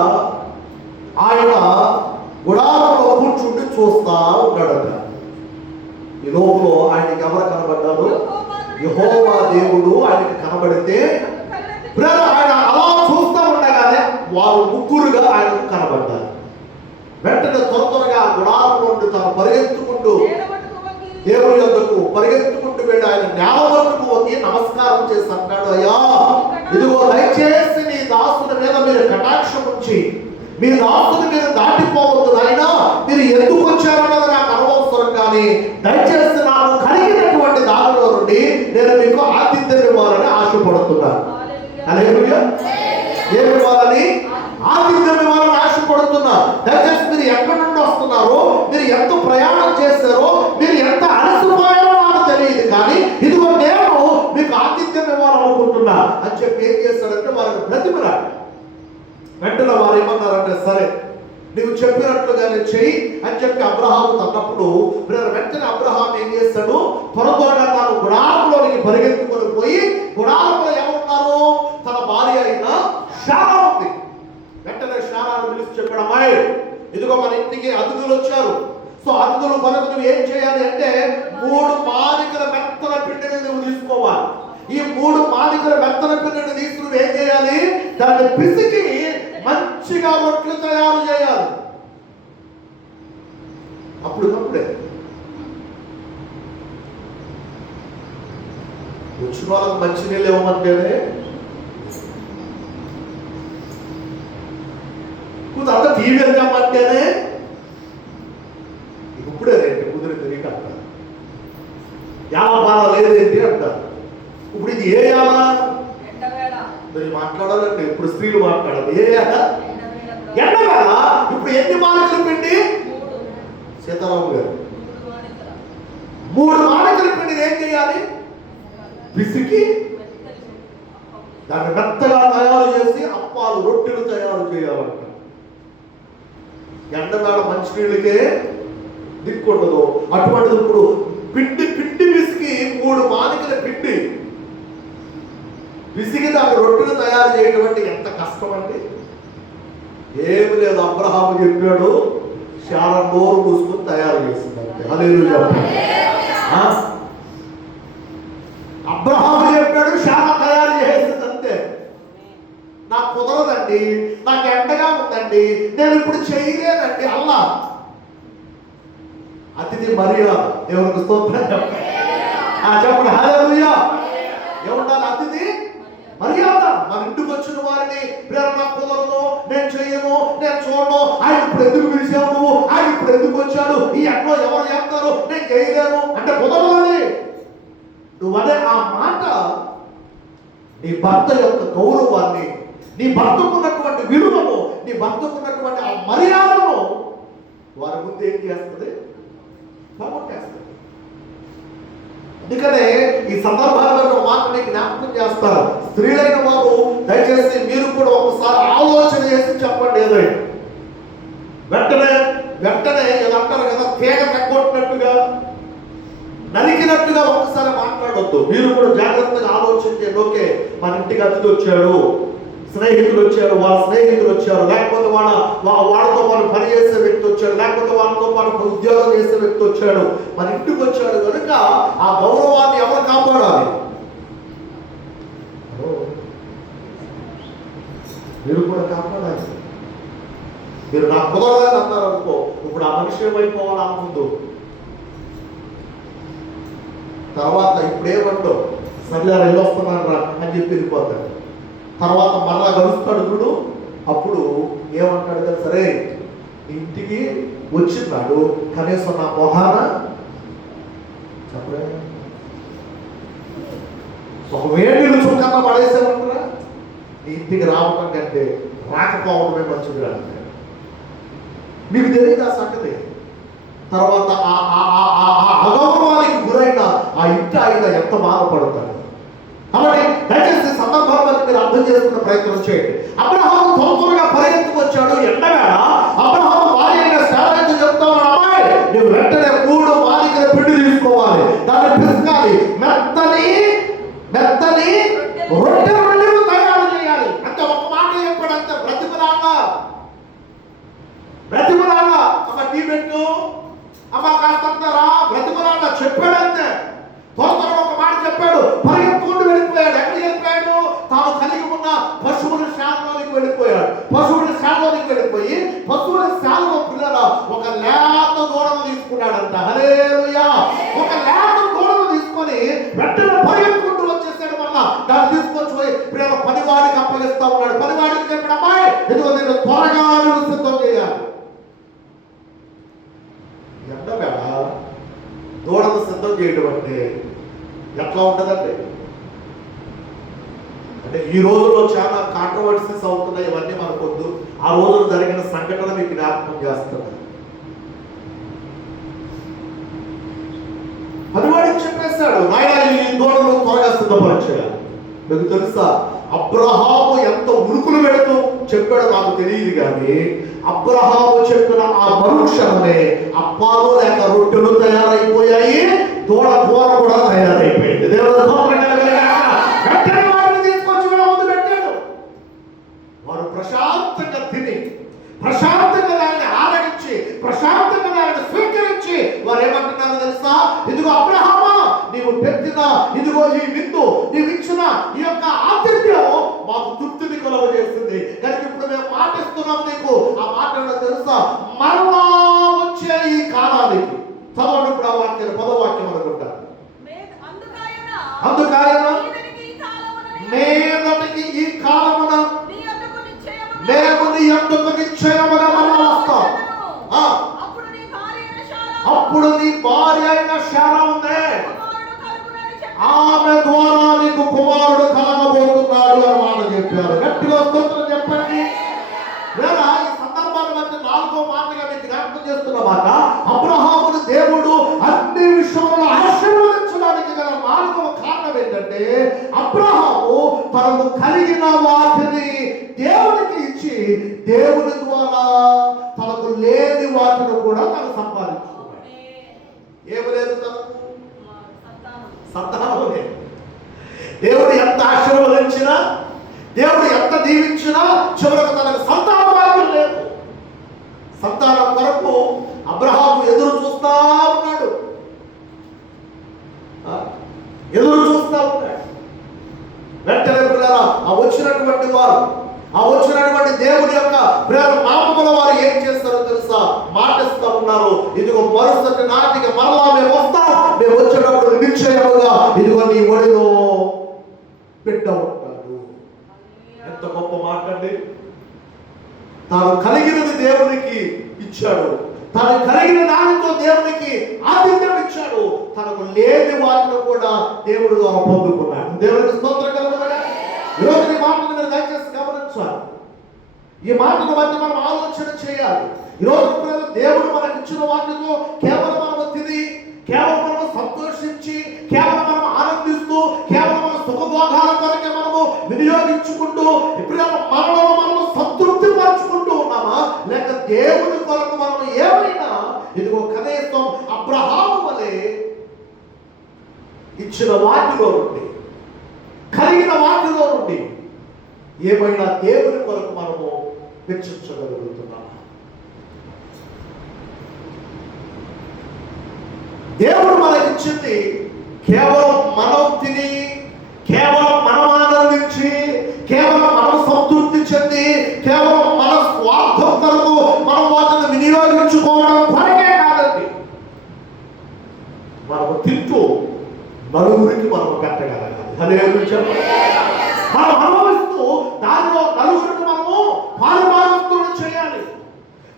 ఆయన గుడారంలో కూర్చుండి చూస్తా ఉన్నాడట. ఈ లోపల ఆయనకి ఎవరు కనబడ్డారు? యెహోవా దేవుడు ఆయనకి కనబడితే ఆయన అలా చూస్తూ ఉండగానే వారు 3గా ఆయనకు కనబడ్డారు. వెంటనే త్వరగా గుడారం నుండి తను పరిగెత్తుకుంటూ దేవుని యొద్దకు పరిగెత్తుకుంటూ వెళ్ళి ఆయన నేల వద్దకు వంగి నమస్కారం చేసి అన్నాడు, అయ్యా, ఇదిగో దయచేసి నీ దాసుని మీద మీరు కటాక్షం ఉంచి మీ దాసుని మీద దాటిపోవద్దు నాయనా. మీరు ఎందుకు వచ్చారన్నది నాకు అనవసరం, కానీ దయచేసి నాకు కలిగినటువంటి దానిలో నుండి నేను మీకు ఆతిథ్యం ఇవ్వాలని ఆశపడుతున్నాను. హల్లెలూయా. ఏమి ఇవ్వాలని? ఆతిథ్యం ఇవ్వాలని ఆశపడుతున్నా. దయచేసి మీరు ఎక్కడి నుండి వస్తున్నారో, మీరు ఎంత ప్రయాణం చేస్తారో, మీరు ఎంత అలసిపోయారో నాకు తెలియదు, కానీ ఇదిగో నేను మీకు ఆతిథ్యం ఇవ్వాలనుకుంటున్నా అని చెప్పి ఏం చేస్తాడంటే వారిని బ్రతిమలాడు. వెంటనే వారు ఏమన్నారంటే, సరే నువ్వు చెప్పినట్లుగానే చెయ్యి అని చెప్పి అబ్రహాము తన్నప్పుడు వెంటనే అబ్రహాం ఏం చేస్తాడు? త్వరగా తాను గుడారంలోనికి పరిగెత్తుకొని పోయి గుడారంలో ఎవరున్నారు? తన భార్య అయిన శారా ఉంది. వెంటనే శారాను పిలిచి చెప్పాడు, అమ్మాయి, ఇదిగో మన ఇంటికి అతిథులు వచ్చారు. సో అతిథులు కొరకు నువ్వు ఏం చేయాలి అంటే 3 మానికల మెత్తల పిండిని నువ్వు తీసుకోవాలి. ఈ 3 మానికల మెత్తల పిండిని తీసుకుని నువ్వు ఏం చేయాలి? దాన్ని పిసికి మంచిగా రొట్టెలు తయారు చేయాలి. అప్పుడే వచ్చిన వాళ్ళకి మంచి నీళ్ళు ఇవ్వమంటేనే అంత టీవీ వెళ్తామంటేనే ఇప్పుడే రేంటి కుదిరి తిరిగి అంటారు. యాలపాల లేదేంటి అంటారు. ఇప్పుడు ఇది ఏ యాల మాట్లాడాలంటే ఇప్పుడు స్త్రీలు మాట్లాడాలి. ఏ యాల? ఎండవేళ. ఇప్పుడు ఎన్ని మానికలు పిండి? సీతారాము గారు 3 మానికల పిండిని ఏం చేయాలి? పిసికి దాన్ని మెత్తగా తయారు చేసి అప్పాలు రొట్టెలు తయారు చేయాలంట. ఎండవేళ మంచినీళ్ళకే దిక్కుండదు. అటువంటిది ఇప్పుడు పిండి పిసికి 3 మానికల పిండి పిసికి దాని రొట్టెలు తయారు చేయడం అంటే ఎంత కష్టం అండి. ఏమి లేదు, అబ్రహాము చెప్పాడు, శారా నోరు మూసుకొని తయారు చేసిందంటే. హల్లెలూయా. అబ్రహాము చెప్పాడు, శారా తయారు చేసిందంతే. నాకు కుదరదండి, నాకు ఎండగా ఉందండి, నేను ఇప్పుడు చేయలేనండి. అల్లా అతిథి మర్యాద. దేవునికి స్తోత్రం చెప్పండి. హల్లెలూయా. ఏముండాలి? అతిథి మర్యాద. మన ఇంటికి వచ్చిన వారిని నాకు కుదరదు, నేను చెయ్యను, నేను చూడను, ఆయన ఇప్పుడు ఎందుకు పిలిచావు నువ్వు, ఆయన ఇప్పుడు ఎందుకు వచ్చాడు, ఈ ఎక్కడో ఎవరు చెప్తారు, నేను చేయలేను అంటే కుదరదని నువ్వనే ఆ మాట నీ భర్త యొక్క గౌరవాన్ని, నీ భర్తకున్నటువంటి విలువను, నీ భర్తకున్నటువంటి ఆ మర్యాదను వారి ముందు ఏం చేస్తుంది? పోగొట్టేస్తుంది. అందుకనే ఈ సందర్భాలలో మాట మీకు జ్ఞాపకం చేస్తారు. స్త్రీలైన వారు దయచేసి మీరు కూడా ఒకసారి ఆలోచన చేసి చెప్పండి. ఏదైనా వెంటనే ఇలా అంటారు కదా, తీగ తగ్గొట్టినట్టుగా నరికినట్టుగా ఒక్కసారి మాట్లాడొద్దు. మీరు కూడా జాగ్రత్తగా ఆలోచించండి. ఓకే, మన ఇంటికి అతిథి వచ్చాడు, స్నేహితులు వచ్చారు, వాళ్ళ స్నేహితులు వచ్చారు, లేకపోతే వాళ్ళతో పాటు పని చేసే వ్యక్తి వచ్చాడు, లేకపోతే వాళ్ళతో పాటు ఉద్యోగం చేసే వ్యక్తి వచ్చాడు, మన ఇంటికి వచ్చాడు కనుక ఆ గౌరవాన్ని ఎవరు కాపాడాలి? మీరు కూడా కాపాడాలి. మీరు నాకు కుదరదని అన్నారు అనుకో, ఇప్పుడు ఆ మనిషి ఏమైపోవాలి? ఆ ముందు తర్వాత ఇప్పుడేమంటో సరిగా వెళ్ళొస్తున్నాను రా అని చెప్పి వెళ్ళిపోతాడు. తర్వాత మరలా గడుస్తాడు చూడు, అప్పుడు ఏమంటాడు కదా, సరే ఇంటికి వచ్చినాడు కనీసం నా మొహాన చెప్పలే, ఒక వేడిలు చుక్కన్న పడేసామంటారా? నీ ఇంటికి రావటం కంటే రాకపోవడమే మంచిది అంటే మీకు తెలియదు ఆ సంగతి. తర్వాత అగౌరవానికి గురైన ఆ ఇంటి ఆయన ఎంత బాధపడతాడు. కాబట్టి దయచేసి సందర్భాన్ని మీరు అర్థం చేసుకునే ప్రయత్నం చేయండి. అబ్రహాము త్వరగా పరిగెత్తుకు వచ్చాడు. ఎండగా అబ్రహాము భార్య అయిన శారాతో చెప్తా ఉన్నాడు, అమ్మాయి నువ్వు వెంటనే 3 మాలికల పిండి తీసుకోవాలి, దాన్ని పిసకాలి, మెత్తని రొట్టెలు తయారు చేయాలి. అంటే ఒక మాట చెప్పాడు, అంతే. బ్రతిమలాగా అమ్మ టీ పెట్టు, అమ్మ కాస్తంత రా, బ్రతిమలాగా చెప్పాడంతే. త్వరగా ఒక మాట చెప్పాడు, పరిగెత్తుకుంటూ వెళ్ళిపోయాడు. ఎక్కడికి వెళ్ళిపోయాడు? తాను కలిగి ఉన్న పశువుల శాలలోనికి వెళ్ళిపోయాడు. పశువుల శాలలోనికి వెళ్ళిపోయి పశువుల శాలలో పిల్లల ఒక లేత దూడను తీసుకున్నాడంట. హల్లెలూయా! ఒక లేత దూడను తీసుకొని వెంటనే పరిగెత్తుకుంటూ వచ్చేసాడు. మళ్ళా దాన్ని తీసుకొచ్చి పోయి పిల్లల పనివాడికి అప్పగిస్తా ఉన్నాడు. పనివాడికి చెప్పిన, అమ్మాయి ఇదిగో నేను త్వరగా సిద్ధం చేయాలి. ఎండవేళ దూడను సిద్ధం చేయడం అంటే ఎట్లా ఉంటుందండి? అంటే ఈ రోజుల్లో చాలా కాంట్రవర్సీస్ అవుతున్నాయి. ఇవన్నీ మనకొద్దు. ఆ రోజులు జరిగిన సంఘటన మీకు జ్ఞాపకం చేస్తున్నాను. పనివాడికి చెప్పేశాడు, నాయన ఈ దూడను త్వరగా సిద్ధపరిచేయాలి. మీకు తెలుసా అబ్రహాము ఎంత ఉరుకులు పెడుతూ చెప్పాడో నాకు తెలియదు, కానీ అబ్రహాము చెప్పిన ఆ మరుక్షణమే అప్పాలు లేక రొట్టెలు తయారైపోయాయి, దూడ కూర కూడా తయారైపోయింది. దేవుడు వెంటనే వారిని తీసుకొచ్చి ముందు పెట్టాడు. వారు ప్రశాంతంగా తిని, ప్రశాంతంగా దాన్ని ఆరగించి, ప్రశాంతంగా దాన్ని స్వీకరించి వారు ఏమంటున్నారో తెలుసా? ఇదిగో అబ్రహామా, నీవు పెట్టిన ఇదిగో ఈ విందు, నీవు ఇచ్చిన ఈ యొక్క ఆతిథ్యం మాకు తృప్తిని కలుగజేస్తుంది కనుక ఇప్పుడు మేము పాటిస్తున్నాం నీకు. ఆ మాట తెలుసా? మరలా వచ్చే ఈ కాలానికి చదవండి. ఇప్పుడు ఆ వాక్యం పదవాక్యం అనుకుంటా. అందుకాయన మీదటికి ఈ కాలమున మేము నీ యొద్దకు నిశ్చయముగా మరలా వస్తాం. అప్పుడు నీ భార్య అయిన శారా ఉందే, ఆమె ద్వారా నీకు కుమారుడు కలగబోతున్నాడు అని మాట చెప్పారు. గట్టిగా స్తోత్రం చెప్పండి. లేదా ఈ సందర్భాన్ని బట్టి 4వ మాటగా మీకు జ్ఞాపకం చేస్తున్న మాట, అబ్రహామును దేవుడు అన్ని విషయంలో ఆశీర్వదించడానికి గల 4వ కారణం ఏంటంటే, అబ్రహాము తనకు కలిగిన వాటిని దేవునికి ఇచ్చి దేవుని ద్వారా తనకు లేని వాటిని కూడా తను సంపాదించుకున్నాడు. ఏమి లేదు తనకు? సంతానం లేదు. దేవుడు ఎంత ఆశీర్వదించినా, దేవుడు ఎంత దీవించినా చివరకు తనకు సంతాన భాగ్యం లేదు. సంతానం కొరకు అబ్రహాము ఎదురు చూస్తా ఉన్నాడు. వెంటనే పిల్లరా ఆ వచ్చినటువంటి దేవుడి యొక్క ప్రేమ నామముల వారు ఏం చేస్తారో తెలుసా? మాటిస్తా ఉన్నారు, ఇదిగో మరుసటి నాటికి మరలా మేము వస్తాం, మేము వచ్చేటప్పుడు నిశ్చయముగా ఇదిగో నీ ఒడిలో బిడ్డ ఉంటాడు. ఎంత గొప్ప మాట అండి! తాను కలిగినది దేవునికి ఇచ్చాడు, తను కలిగిన దానితో దేవునికి ఆతిథ్యం ఇచ్చాడు. తనకు లేని వాటిని కూడా దేవుడు ద్వారా పొందుకున్నాడు. దేవునికి స్తోత్రం కలుగునుగాక. ఈరోజు ఈ మాటను మీరు దయచేసి గమనించాలి. ఈ మాటను బట్టి మనం ఆలోచన చేయాలి. ఈరోజు దేవుడు మనకి ఇచ్చిన వాటితో కేవలం మనము తిని, కేవలం మనము సంతోషించి, కేవలం మనం ఆనందిస్తూ, కేవలం మన సుఖభోగాల కొరకే మనము వినియోగించుకుంటూ ఇప్పుడు మనలో మనము సంతృప్తి పరుచుకుంటూ ఉన్నామా, లేక దేవుని కొరకు మనము ఏమైనా ఇదిగో కనీసం అబ్రహాము వలె ఇచ్చిన వాటిలో నుండి, కలిగిన వాటిలో నుండి ఏమైనా దేవుని కొరకు మనము వెచ్చించగలుగుతున్నామా? దేవుడు మనకిచ్చింది కేవలం మనం తిని, కేవలం మనం ఆనందించి, కేవలం మనం సంతృప్తి చెంది, కేవలం మన స్వార్థం కొరకు మనం వాటిని వినియోగించుకోవడం కొరకే కాదండి. మనము తింటూ నలుగురికి మనం పెట్టగలగాలి. హల్లెలూయా. మనం అనుభవిస్తూ దానిలో నలుగురికి మనము పాలుభాగస్తులను చేయాలి.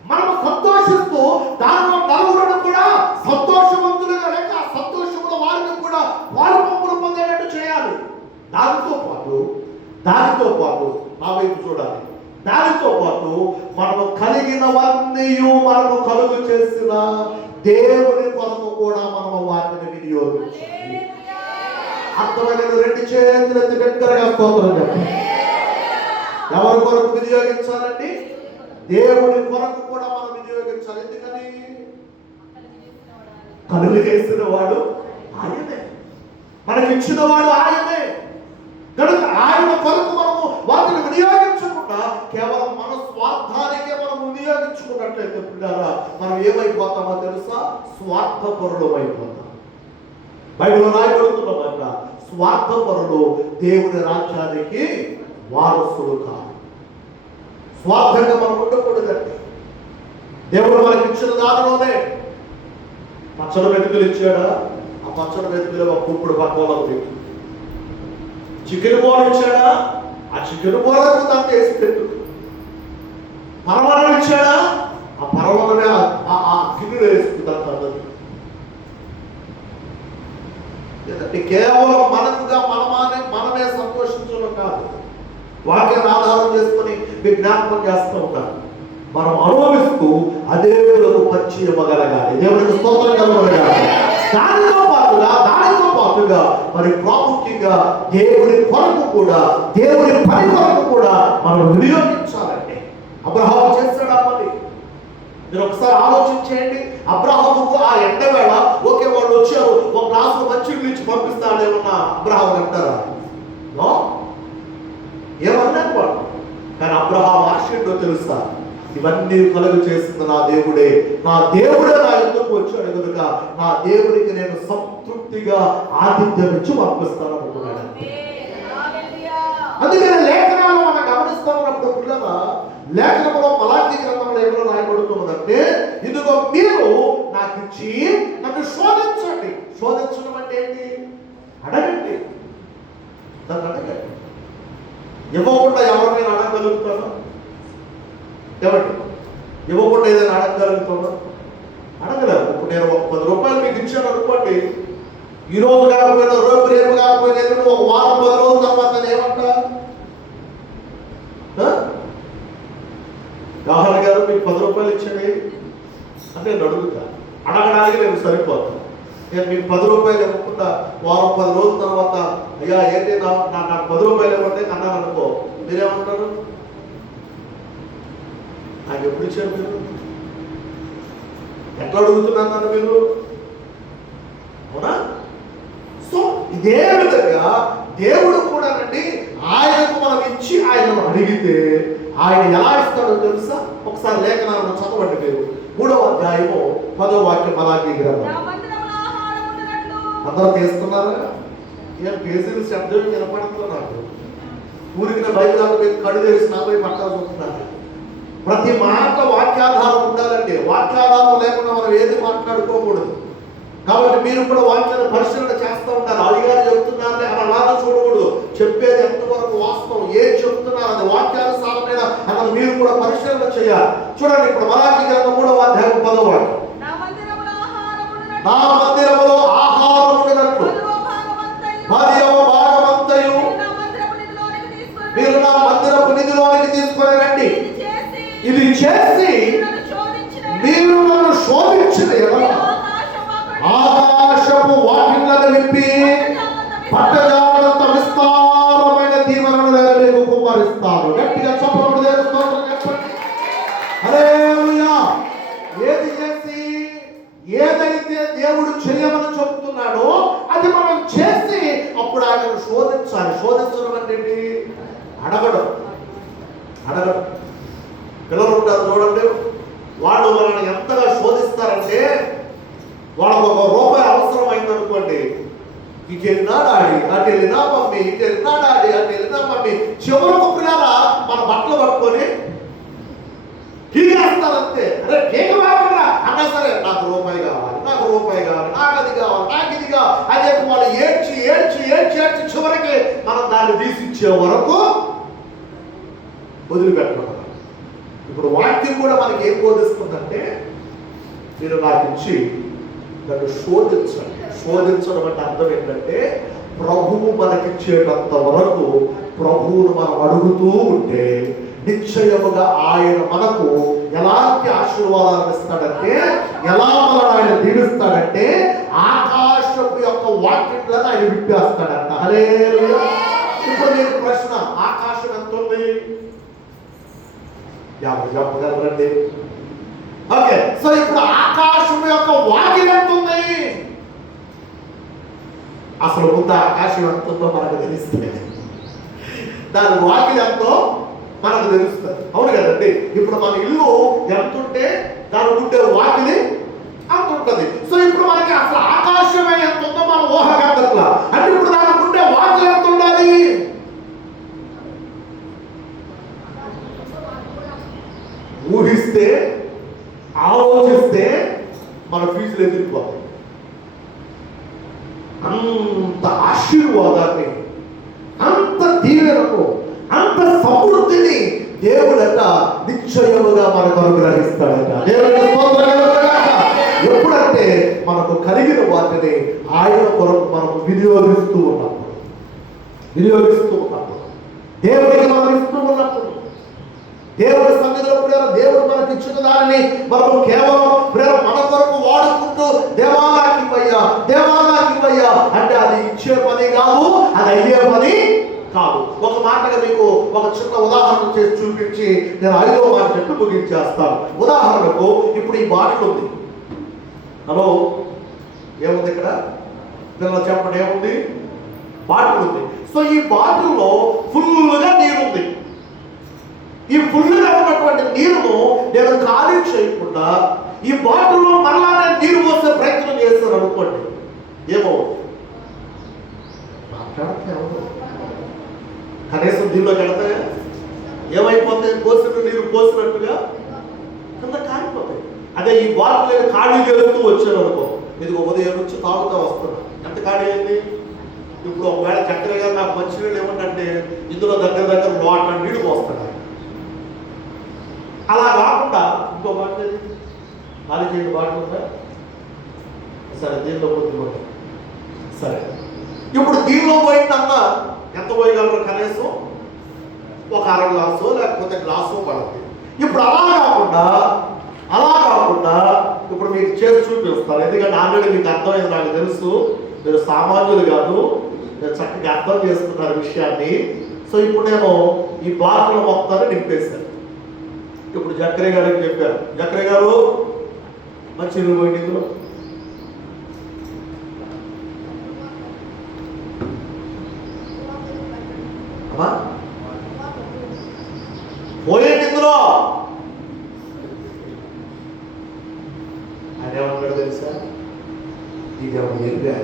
మనము సంతోషిస్తూ దానిలో నలుగురిని కూడా సంతోషవంతులుగా లేక సంతోషంలో వారిని కూడా వారి పంపులు పొందేటట్టు చేయాలి. దానితో పాటు నా వైపు చూడాలి. దానితో పాటు మనము కలిగినవన్నీ మనము కలుగు చేసిన దేవుని కొరకు కూడా మనము వాటిని వినియోగించాలి. అర్థమైన రెండు చేతులెత్తి దగ్గరగా స్తోత్రం చెప్పండి. ఎవరి కొరకు వినియోగించాలండి? దేవుని కొరకు కూడా మనం వినియోగించాలి. ఎందుకని? కలుగు చేసిన వాడు ఆయనే, మనకిచ్చిన వాడు ఆయనే. కనుక ఆయన కొరకు మనము వాటిని వినియోగించకుండా కేవలం మన స్వార్థానికే మనం వినియోగించుకున్నట్లయితే పిల్లారా మనం ఏమైపోతామో తెలుసా? స్వార్థపరులు అయిపోతాం. బైబిల్లో రాయబడుతున్నమాట, స్వార్థపరులు దేవుని రాజ్యానికి వారసులు కాదు. స్వార్థంగా మనం ఉండకూడదండి. దేవుడు మనకి ఇచ్చిన దానిలోనే పచ్చడి మెతుకులు ఇచ్చాడా, ఆ పచ్చడి మెతుకులు ఒక కుప్పుడు పక్కలకు పెట్టు. చికెన్ కూర ఇచ్చాడా, ఆ చికెన్ కూరకు తను వేసి పెట్టు. పరమాణం ఇచ్చాడా, ఆ పరమాణమే ఆ గిన్నెలో వేసుకుంటాను. కేవలం మనకుగా మనమే సంతోషించడం కాదు. వాక్యాన్ని ఆధారం చేసుకుని మీకు జ్ఞాపకం చేస్తూ ఉంటాను. మనం అనుభవిస్తూ అదే దేవులకు పంచి ఇవ్వగలగాలి. దేవునికి స్తోత్రం కలగలగాలి. దానితో పాటుగా మరి ప్రాముఖ్యంగా దేవుని కొరకు కూడా, దేవుని పని కొరకు కూడా మనం వినియోగించాలండి. అబ్రహాము చేస్తాడా మరి? మీరు ఒకసారి ఆలోచించేయండి. అబ్రహాముకు ఆ ఎండవేళ ఓకే వాళ్ళు వచ్చారు, ఒక గ్లాసు మంచినీళ్ళు ఇచ్చి పంపిస్తాడేమన్నా అబ్రహాము అంటారా? ఏమన్నాడు వాడు? కానీ అబ్రహాము ఆశయంలో తెలుసా, ఇవన్నీ కలుగు చేస్తుంది నా దేవుడే నా ఎందుకు వచ్చాడు కనుక నా దేవుడికి నేను సంతృప్తిగా ఆతిథ్యం ఇచ్చి పంపిస్తాను అనుకున్నాడు. అందుకని లేఖనాలు మనం గమనిస్తున్నప్పుడు పిల్లగా లేఖనంలో మలాఖీ గ్రంథంలో ఏమైనా రాయబడుతున్నదంటే, ఇదిగో మీరు నాకు ఇచ్చి నన్ను శోధించండి. శోధించడం అంటే ఏంటి? అడగండి. దాన్ని అడగండి. ఇవ్వకుండా ఎవరినైనా అడగగలుగుతాను? ఎవరి ఇవ్వకుండా ఏదైనా అడగగలుగుతాను? అడగలేదు. ఇప్పుడు నేను ఒక 10 రూపాయలు మీకు ఇచ్చాను అనుకోండి, ఈ రోజు కాకపోయినా రేపు కాకపోయినా ఏదైనా ఒక వారం 10 రోజుల తర్వాత నేను ఏమంటా, రాహుల్ గారు మీకు 10 రూపాయలు ఇచ్చాడు అంటే నేను అడుగుతా. అడగడానికి నేను సరిపోతాను. నేను మీకు 10 రూపాయలు ఇవ్వకుండా వారం 10 రోజుల తర్వాత అయ్యా ఏంటి నాకు 10 రూపాయలు ఇవ్వండి అన్నాను అనుకో, మీరేమంటారు? నాకు ఎప్పుడు ఇచ్చారు మీరు? ఎట్లా అడుగుతున్నాను మీరు? అవునా? సో ఇదే విధంగా దేవుడు కూడా నండి ఆయనకు మనం ఇచ్చి ఆయనను అడిగితే ఆయన ఎలా ఇస్తాడో తెలుసా? ఒకసారి లేఖనాలను చదవండి మీరు. 3వ అధ్యాయము 10వ వాక్యం మలాఖీ గ్రంథం. అందరూ చేస్తున్నారా? ఏం పేజీలు శబ్దం వినపడుతుందో నాకు. ఊరికి బైబిల్ కడు తెలిసి నాపై పట్టాలు చూస్తున్నారు. ప్రతి మాట వాక్యాధారం ఉండాలండి. వాక్యాధారం లేకుండా మనం ఏది మాట్లాడుకోకూడదు. కాబట్టి మీరు కూడా వాక్యాన్ని పరిశీలన చేస్తూ ఉంటారు. అడిగారు చెప్తున్నారు అని అలాగా చూడకూడదు. చెప్పేది ఎంతవరకు వాస్తవం, ఏం చెప్తున్నారు చెప్తున్నాను, అది వాక్యానుసారమైన అన్నది మీరు కూడా పరిశీలన చేయాలి. చూడండి, ఇప్పుడు మలాకి గ్రంథం 3వ అధ్యాయం 10వ వాక్యం. నా మందిరములో ఆహారముండునట్లు, నా మందిరములో ఆహారముండునట్లు 10వ భాగమంతయు మీరు నా మందిరపు నిధిలోనికి తీసుకొని రండి. ఇది చేసి మీరు నన్ను శోధించిన ఆకాశపు వాకిళ్లను విప్పి పట్టజాలంత విస్తారమైన దీవెనలను నేను మీకు కుమ్మరిస్తాను. గట్టిగా చెప్పండి, దేవుని స్తోత్రం చెప్పండి. హల్లెలూయా. ఏది చేసి ఏదైతే దేవుడు చేయమని చెప్తున్నాడో అది మనం చేసి అప్పుడు ఆయనను శోధించాలి. శోధించడం అంటే ఏంటి? అడగడం. పిల్లలు ఉంటారు చూడండి, వాళ్ళు మనల్ని ఎంతగా శోధిస్తారంటే, వాళ్ళకు ₹1 అవసరం అయిందనుకోండి, ఇటు వెళ్ళినా డాడీ, అటు వెళ్ళినా మమ్మీ, ఇటు వెళ్ళినా డాడీ, అటు వెళ్ళినా మమ్మీ, చివరకు పిల్లల మన బట్టలు పట్టుకొని టీకేస్తారంతే. అరే కేక బాగుందా అన్నా సరే, నాకు ₹1 కావాలి, నాకు ₹1 కావాలి, నాకు అది కావాలి, నాకు ఇది కావాలి అని చెప్పి వాళ్ళు ఏడ్చి ఏడ్చి ఏడ్చి ఏడ్చి చివరికి మనం దాన్ని తీసిచ్చే వరకు వదిలిపెట్టడం. ఇప్పుడు వాక్యం కూడా మనకి ఏం బోధిస్తుందంటే, మీరు నాకు ఇచ్చి నన్ను శోధించండి. శోధించడం అంటే అర్థం ఏంటంటే, ప్రభువు మనకిచ్చేటంత వరకు ప్రభువును మనం అడుగుతూ ఉంటే నిశ్చయముగా ఆయన మనకు ఎలాంటి ఆశీర్వాదాలు ఇస్తాడంటే, ఎలా మనల్ని ఆయన దీవిస్తాడంటే, ఆకాశపు యొక్క వాక్యాలను ఆయన విప్పేస్తాడంట. హల్లెలూయా. ఇప్పుడు నేను ప్రశ్న, ఆకాశం ఎంత ఉంది? చెప్పగలరండి? ఓకే, సో ఇప్పుడు ఆకాశం యొక్క వాకిలి ఎంత ఉంది? అసలు ముందు ఆకాశం ఎంత ఉందో మనకు తెలుస్తుంది, దాని వాకిలి ఎంతో మనకు తెలుస్తుంది. అవును కదండి? ఇప్పుడు మన ఇల్లు ఎంత ఉంటే దానికి ఉండే వాకిలి అంత ఉంటుంది. సో ఇప్పుడు మనకి అసలు ఆకాశమే ఎంత ఉందో మనం ఊహగంతట్లా. అంటే ఇప్పుడు దానికి ఉండే వాకిలి ఎంత ఉండాలి? ఊహిస్తే ఆలోచిస్తే మన ఫీజులు ఎదిరిపోతాయి. అంత ఆశీర్వాదాన్ని, అంత దీవెనకు, అంత సమృద్ధిని దేవుడట నిశ్చయముగా మనకు అనుగ్రహిస్తాడట. దేవుడికి స్తోత్రం కలుగుగాక. ఎప్పుడంటే మనకు కలిగిన వాటిని ఆయన కొరకు మనము వినియోగిస్తూ ఉన్నప్పుడు, దేవుడికి మనం ఇస్తూ ఉన్నప్పుడు, దేవుడి సన్నిధిలో దేవుడు మనకి ఇచ్చిన దానిని మనము కేవలం మన కొరకు వాడుకుంటూ దేవాలయకివయ్యా అంటే అది ఇచ్చే పని కాదు, అది అయ్యే పని కాదు. ఒక మాటగా మీకు ఒక చిన్న ఉదాహరణ చేసి చూపించి నేను 5వ మాట చెప్పి ముగించేస్తాను. ఉదాహరణకు ఇప్పుడు ఈ బాటిల్ ఉంది. హలో, ఏముంది ఇక్కడ? పిల్లలు చెప్పండి, ఏముంది? బాటిల్ ఉంది. సో ఈ బాటిల్లో ఫుల్గా నీరు ఉంది. ఈ ఫుల్గా ఉన్నటువంటి నీరును నేను ఖాళీ చేయకుండా ఈ బాటిల్లో మరలా నేను నీరు పోసే ప్రయత్నం చేస్తాను అనుకోండి, ఏమో కనీసం దీనిలోకి వెళితే ఏమైపోతాయి? పోసిన నీరు పోసినట్టుగా కింద కారిపోతాయి. అదే ఈ బాటిల్ నేను ఖాళీ చేస్తూ వచ్చాను అనుకో, ఇది ఉదయం నుంచి తాగుతూ వస్తున్నా. ఎంత ఖాళీ అయింది? ఇప్పుడు ఒకవేళ చక్కెర గారు నాకు మంచినీళ్ళు ఏమంటే ఇందులో దగ్గర లోట నీళ్ళు పోస్తాడు. అలా కాకుండా ఇంకో బాటిల్ ఖాళీ చేయడం బాటిల్ ఉందా? సరే, దీనిలో కొద్దిగా సరే. ఇప్పుడు దీనిలో పోయిందన్నా ఎంత పోయగలరు? కనీసం ఒక అర గ్లాసు లేకపోతే గ్లాసు పడుతుంది. ఇప్పుడు అలా కాకుండా ఇప్పుడు మీకు చేసి చూపిస్తాను. ఎందుకంటే ఆల్రెడీ మీకు అర్థమైంది, నాకు తెలుసు. మీరు సామాన్యులు కాదు, మీరు చక్కగా అర్థం చేసుకున్నారు విషయాన్ని. సో ఇప్పుడు నేను ఈ బాటిల్ మొత్తాన్ని నింపేశాను. ఇప్పుడు జక్రే గారికి చెప్పారు, జక్రే గారు మంచి పోయింది ఇందులో. అమ్మా పోయేది ఇందులో. ఆయన ఏమన్నాడు తెలుసా? ఇదేమన్నా చెప్పా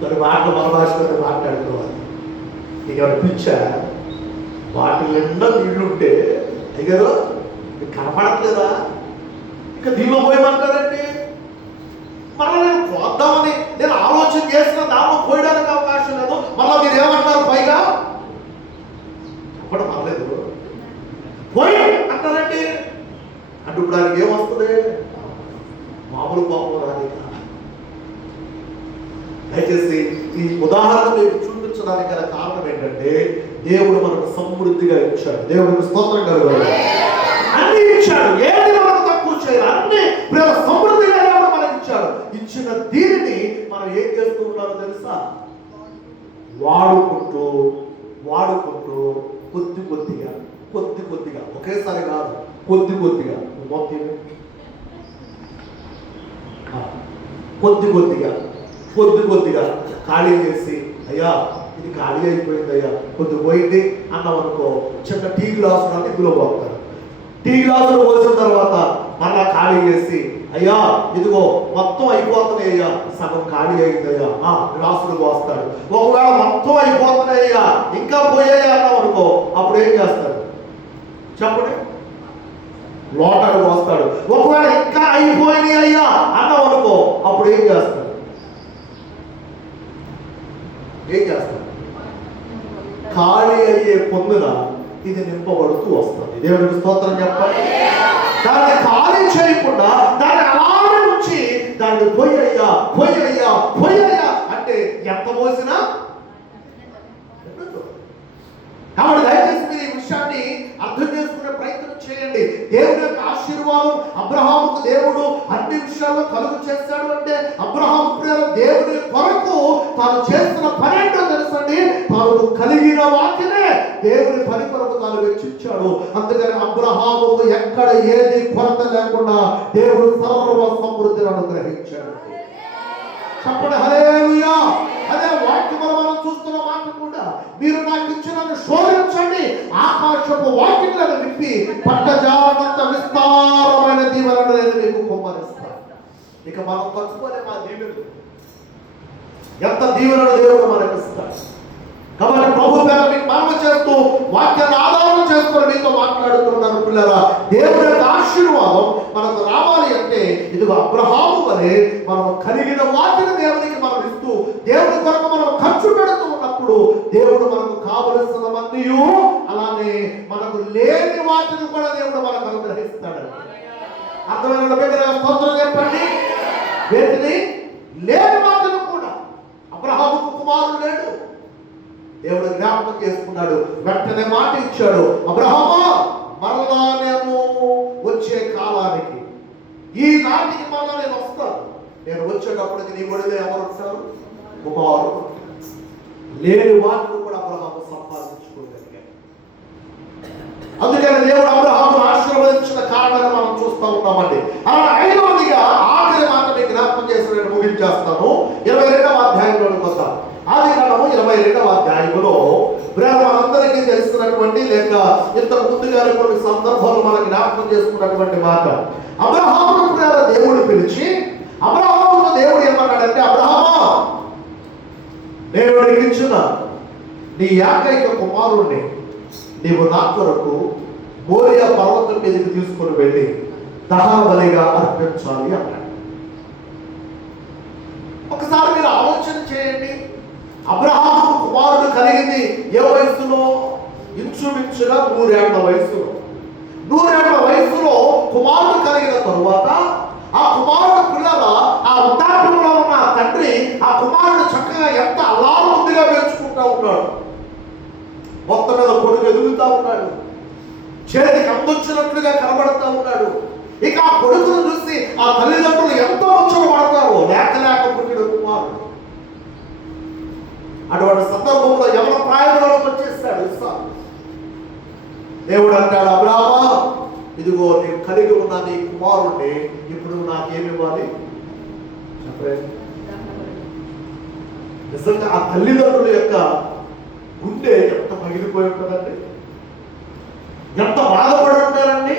కొన్ని మాటలు మన భాషలో మాట్లాడుకోవాలి. నీకేమైనా పిచ్చా? వాటి నిండా నీళ్లుంటే అయ్యారు మీకు కనపడట్లేదా? ఇంకా దీనిలో పోయమంటారండి. మళ్ళీ నేను పోద్దామని నేను ఆలోచన చేసిన దానిలో పోయడానికి అవకాశం లేదు. మళ్ళీ మీరు ఏమంటారు? పైగా చెప్పడం పర్లేదు, పోయి అంటారండి. అంటే ఇప్పుడు ఆయనకి ఏమొస్తుంది? మామూలు కోపం రాదు. దయచేసి ఈ ఉదాహరణ మీకు చూపించడానికి గల కారణం ఏంటంటే, దేవుడు మనకు సమృద్ధిగా ఇచ్చాడు. దేవుడికి స్తోత్రం కలుగుతుంది. అన్ని ఇచ్చాడు, ఏది మనకు తక్కువ చేయాలి, అన్ని సమృద్ధిగా దేవుడు మనకి ఇచ్చాడు. ఇచ్చిన దీనిని మనం ఏం చేస్తూ ఉన్నారో తెలుసా? వాడుకుంటూ కొద్ది కొద్దిగా ఒకేసారి కాదు, కొద్ది కొద్దిగా ఖాళీ చేసి, అయ్యా ఇది ఖాళీ అయిపోయింది అయ్యా, కొద్ది పోయింది అన్నాం అనుకో, చిన్న టీ గ్లాసు ఇందులో పోతారు. టీ గ్లాసులు పోసిన తర్వాత మళ్ళా ఖాళీ చేసి, అయ్యా ఇదిగో మొత్తం అయిపోతున్నాయి అయ్యా, సగం ఖాళీ అయిందయ్యా, గ్లాసులు పోస్తాడు. ఒకవేళ మొత్తం అయిపోతున్నాయి అయ్యా, ఇంకా పోయాయి అన్నాం అనుకో, అప్పుడు ఏం చేస్తాడు చెప్పండి? లోటలు పోస్తాడు. ఒకవేళ ఇంకా అయిపోయినాయి అయ్యా అన్నాం అనుకో, అప్పుడు ఏం చేస్తాడు? ఖాళీ అయ్యే పొందున ఇది నింపబడుతూ వస్తుంది. దేవుడికి స్తోత్రం చెప్పండి. దాన్ని ఖాళీ చేయకుండా దాన్ని అలాగే ఉంచి దాన్ని పొయ్యయ్యా అంటే ఎంత పోసినా. కాబట్టి దయచేసి మీరు ఈ విషయాన్ని అర్థం చేసుకునే ప్రయత్నం చేయండి. దేవుని యొక్క ఆశీర్వాదం అబ్రహాముకు దేవుడు అన్ని విషయాల్లో కలుగు చేస్తాడు అంటే, అబ్రహాము దేవుని కొరకు తాను చేస్తున్న పని ఏంటో తెలుసండి, తాను కలిగిన వాటినే దేవుని పని కొరకు తాను వెచ్చించాడు. అందుకని అబ్రహాముకు ఎక్కడ ఏది కొరత లేకుండా దేవుడు సర్వ సమృద్ధిని అనుగ్రహించాడు. చెప్పండి హల్లెలూయా. అదే వాక్యములు మనం చూస్తున్న మాట కూడా, మీరు నాకు ఇచ్చిన శోధించండి, ఆకాశపు వాక్యములను విప్పి పట్టజాలనంత విస్తారమైన దీవెనలు నేను మీకు కుమ్మరిస్తాను. ఇక మనం తక్కువనే మా దీవెనలు, ఎంత దీవెనలు దేవుడు మనకు ఇస్తాడు. కాబట్టి ప్రభు పేర మీకు మనవి చేస్తూ వాక్యాన్ని ఆధారం చేసుకుని మీతో మాట్లాడుతున్నాను పిల్లరా. దేవుని యొక్క ఆశీర్వాదం మనకు రావాలి అంటే ఇదిగో అబ్రహాము వలె మనం కలిగిన వాటిని దేవునికి మనం ఇస్తూ దేవుని కొరకు మనం ఖర్చు పెడుతూ ఉన్నప్పుడు దేవుడు మనకు కావలసినవన్నీ, అలానే మనకు లేని వాటిని కూడా దేవుడు మనకు అనుగ్రహిస్తాడు. అర్థమైన బిడ్డల స్తోత్రం చెప్పండి. వేటిని? లేని వాటిని కూడా. అబ్రహాముకు కుమారుడు లేడు, దేవుడు జ్ఞాపకం చేసుకున్నాడు, వెంటనే మాట ఇచ్చాడు, అబ్రహామా మరలా నేను వచ్చే కాలానికి, ఈ నాటికి మరలా నేను వస్తాను, నేను వచ్చేటప్పటికి నీ ఒడిలో ఎవరు ఉంటారు? కుమారుడు. లేని వాటిని కూడా అబ్రహాము సంపాదించుకోగలిగాడు. అందుకని దేవుడు అబ్రహామును ఆశీర్వదించిన కారణాన్ని మనం చూస్తూ ఉన్నామండి. అలా 5వదిగా ఆఖరి మాట మీకు జ్ఞాపకం చేసి నేను ముగించేస్తాను. 22వ అధ్యాయంలోకి వస్తాను. ఆదికాండము 22వ అధ్యాయంలో మనందరికీ తెలుస్తున్నటువంటి, లేక ఇంతకు ముందుగానే కొన్ని సందర్భాలు మనం జ్ఞాపకం చేసుకున్నటువంటి మాట. అబ్రహామును దేవుడు పిలిచి, అబ్రహామును దేవుడు ఏమన్నాడంటే, అబ్రహామా నేను ఇచ్చిన నీ ఏకైక కుమారుణ్ణి నీవు నా కొరకు మోరియా పర్వతం మీదకి తీసుకుని వెళ్ళి దహన బలిగా అర్పించాలి అన్నాడు. ఒకసారి మీరు ఆలోచన చేయండి. అబ్రహాము కుమారుడు కలిగింది ఏ వయసులో? ఇంచుమించుగా 100 ఏళ్ల వయసులో. 100 ఏళ్ల వయసులో కుమారుడు కలిగిన తరువాత ఆ కుమారుడు పిల్లల ఆ వృద్ధాప్యంలో ఉన్న తండ్రి ఆ కుమారుడు చక్కగా ఎంత అల్లారుముద్దుగా పెంచుకుంటా ఉన్నాడు. మొత్తం మీద కొడుకు ఎదుగుతా ఉన్నాడు, చేతికి అందొచ్చినట్లుగా కనబడతా ఉన్నాడు. ఇక ఆ కొడుకును చూసి ఆ తల్లిదండ్రులు ఎంతో ముచ్చట పడతారు. లేక పుట్టిన కుమారుడు. అటువంటి సందర్భంలో ఎవరి ప్రాయంలోకి వచ్చేస్తాడు ఇస్సాకు. దేవుడు అంటాడు, అబ్రామా ఇదిగో నేను కలిగి ఉన్న నీ కుమారుణ్ణి ఇప్పుడు నాకేమివ్వాలి చెప్పండి. నిజంగా ఆ తల్లిదండ్రుల యొక్క గుండె ఎంత పగిలిపోయి ఉంటుందండి, ఎంత బాధపడి ఉంటారండి.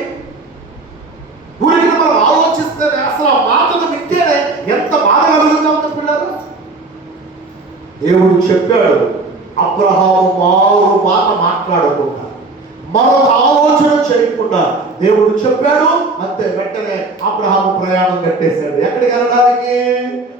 ఊరికి మనం ఆలోచిస్తే అసలు ఆ మాటను వింటేనే ఎంత బాధ కలుగుతా ఉంది పిల్లలు. దేవుడు చెప్పాడు, అబ్రహాము మారు మాట మాట్లాడకుండా, మరొక ఆలోచన చేయకుండా దేవుడు చెప్పాడు అంతే. వెంటనే అబ్రహాము ప్రయాణం కట్టేశాడు. ఎక్కడికి వెళ్ళడానికి?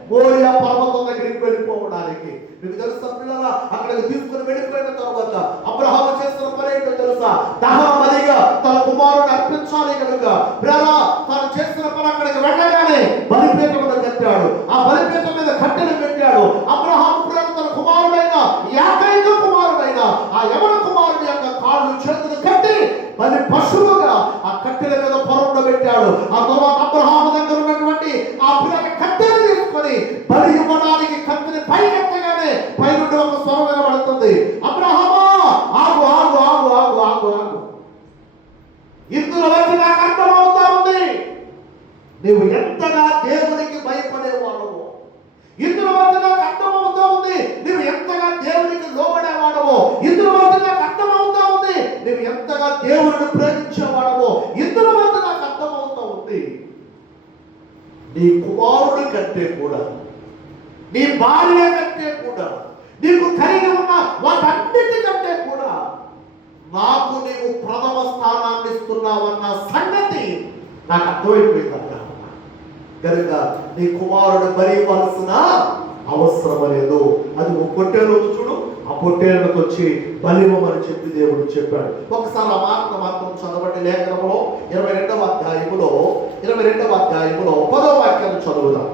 మోరియా పర్వతం దగ్గరికి వెళ్ళిపోవడానికి. మీకు తెలుసా పిల్లరా, అక్కడికి తీసుకుని వెళ్ళిపోయిన తర్వాత అబ్రహాము చేసిన పని ఏంటో తెలుసా? దహనబలిగా తన కుమారుని అర్పించాలి కనుక పిల్లరా తాను చేసిన పని అక్కడికి వెళ్ళగానే బలిపీఠమును కట్టాడు. ఆ బలిపీఠం మీద కట్టెలు పెట్టాడు. అబ్రహాము తన కుమారుడైన ఏకైక కుమారుడైన ఆ యవన కుమారుడి యొక్క కాళ్ళు చేతులు కట్టి బలి పశువుగా ఆ కట్టెల మీద పొరంలో పెట్టాడు. ఆ తర్వాత అబ్రహాము దగ్గర ఉన్నటువంటి ఆ పిల్లల కట్టెలు తీసుకొని బలి ఇవ్వడానికి కత్తిని పైకెత్తగానే పైనుండి ఒక స్వరం వినబడుతుంది, అబ్రహామా ఆగు ఆగు ఆగు ఆగు ఆగు ఆగు. ఇందులో వచ్చి నాకు అర్థమవుతా ఉంది నీవు ఎంతగా దేవునికి భయపడేవాడవో. ఇందులో వచ్చి నాకు అర్థమవుతా ఉంది నీవు ఎంతగా దేవునికి లోబడేవాడవో. ఇందులో వచ్చి నాకు అర్థమవుతా ఉంది నీవు ఎంతగా దేవుడిని ప్రేమించేవాడవో. ఇందులో వచ్చి నాకు అర్థమవుతా ఉంది నీ కుమారుడి కంటే కూడా, నీ భార్య కంటే కూడా, నీకు కలిగి ఉన్న వాటన్నిటికంటే కూడా నాకు నీవు ప్రథమ స్థానాన్ని ఇస్తున్నావన్న సంగతి నాకు అర్థమైపోయిందన్న కనుక నీ కుమారుడు బలి ఇవ్వాల్సిన అవసరం లేదు. అది ఒక పొట్టేలు చూడు, ఆ పొట్టేళ్ళకి వచ్చి బలివ్వమని చెప్పి దేవుడు చెప్పాడు. ఒకసారి ఆ మాట మాత్రం చదవండి. లేఖనంలో 22వ అధ్యాయములో 10వ వాక్యాన్ని చదువుదాం.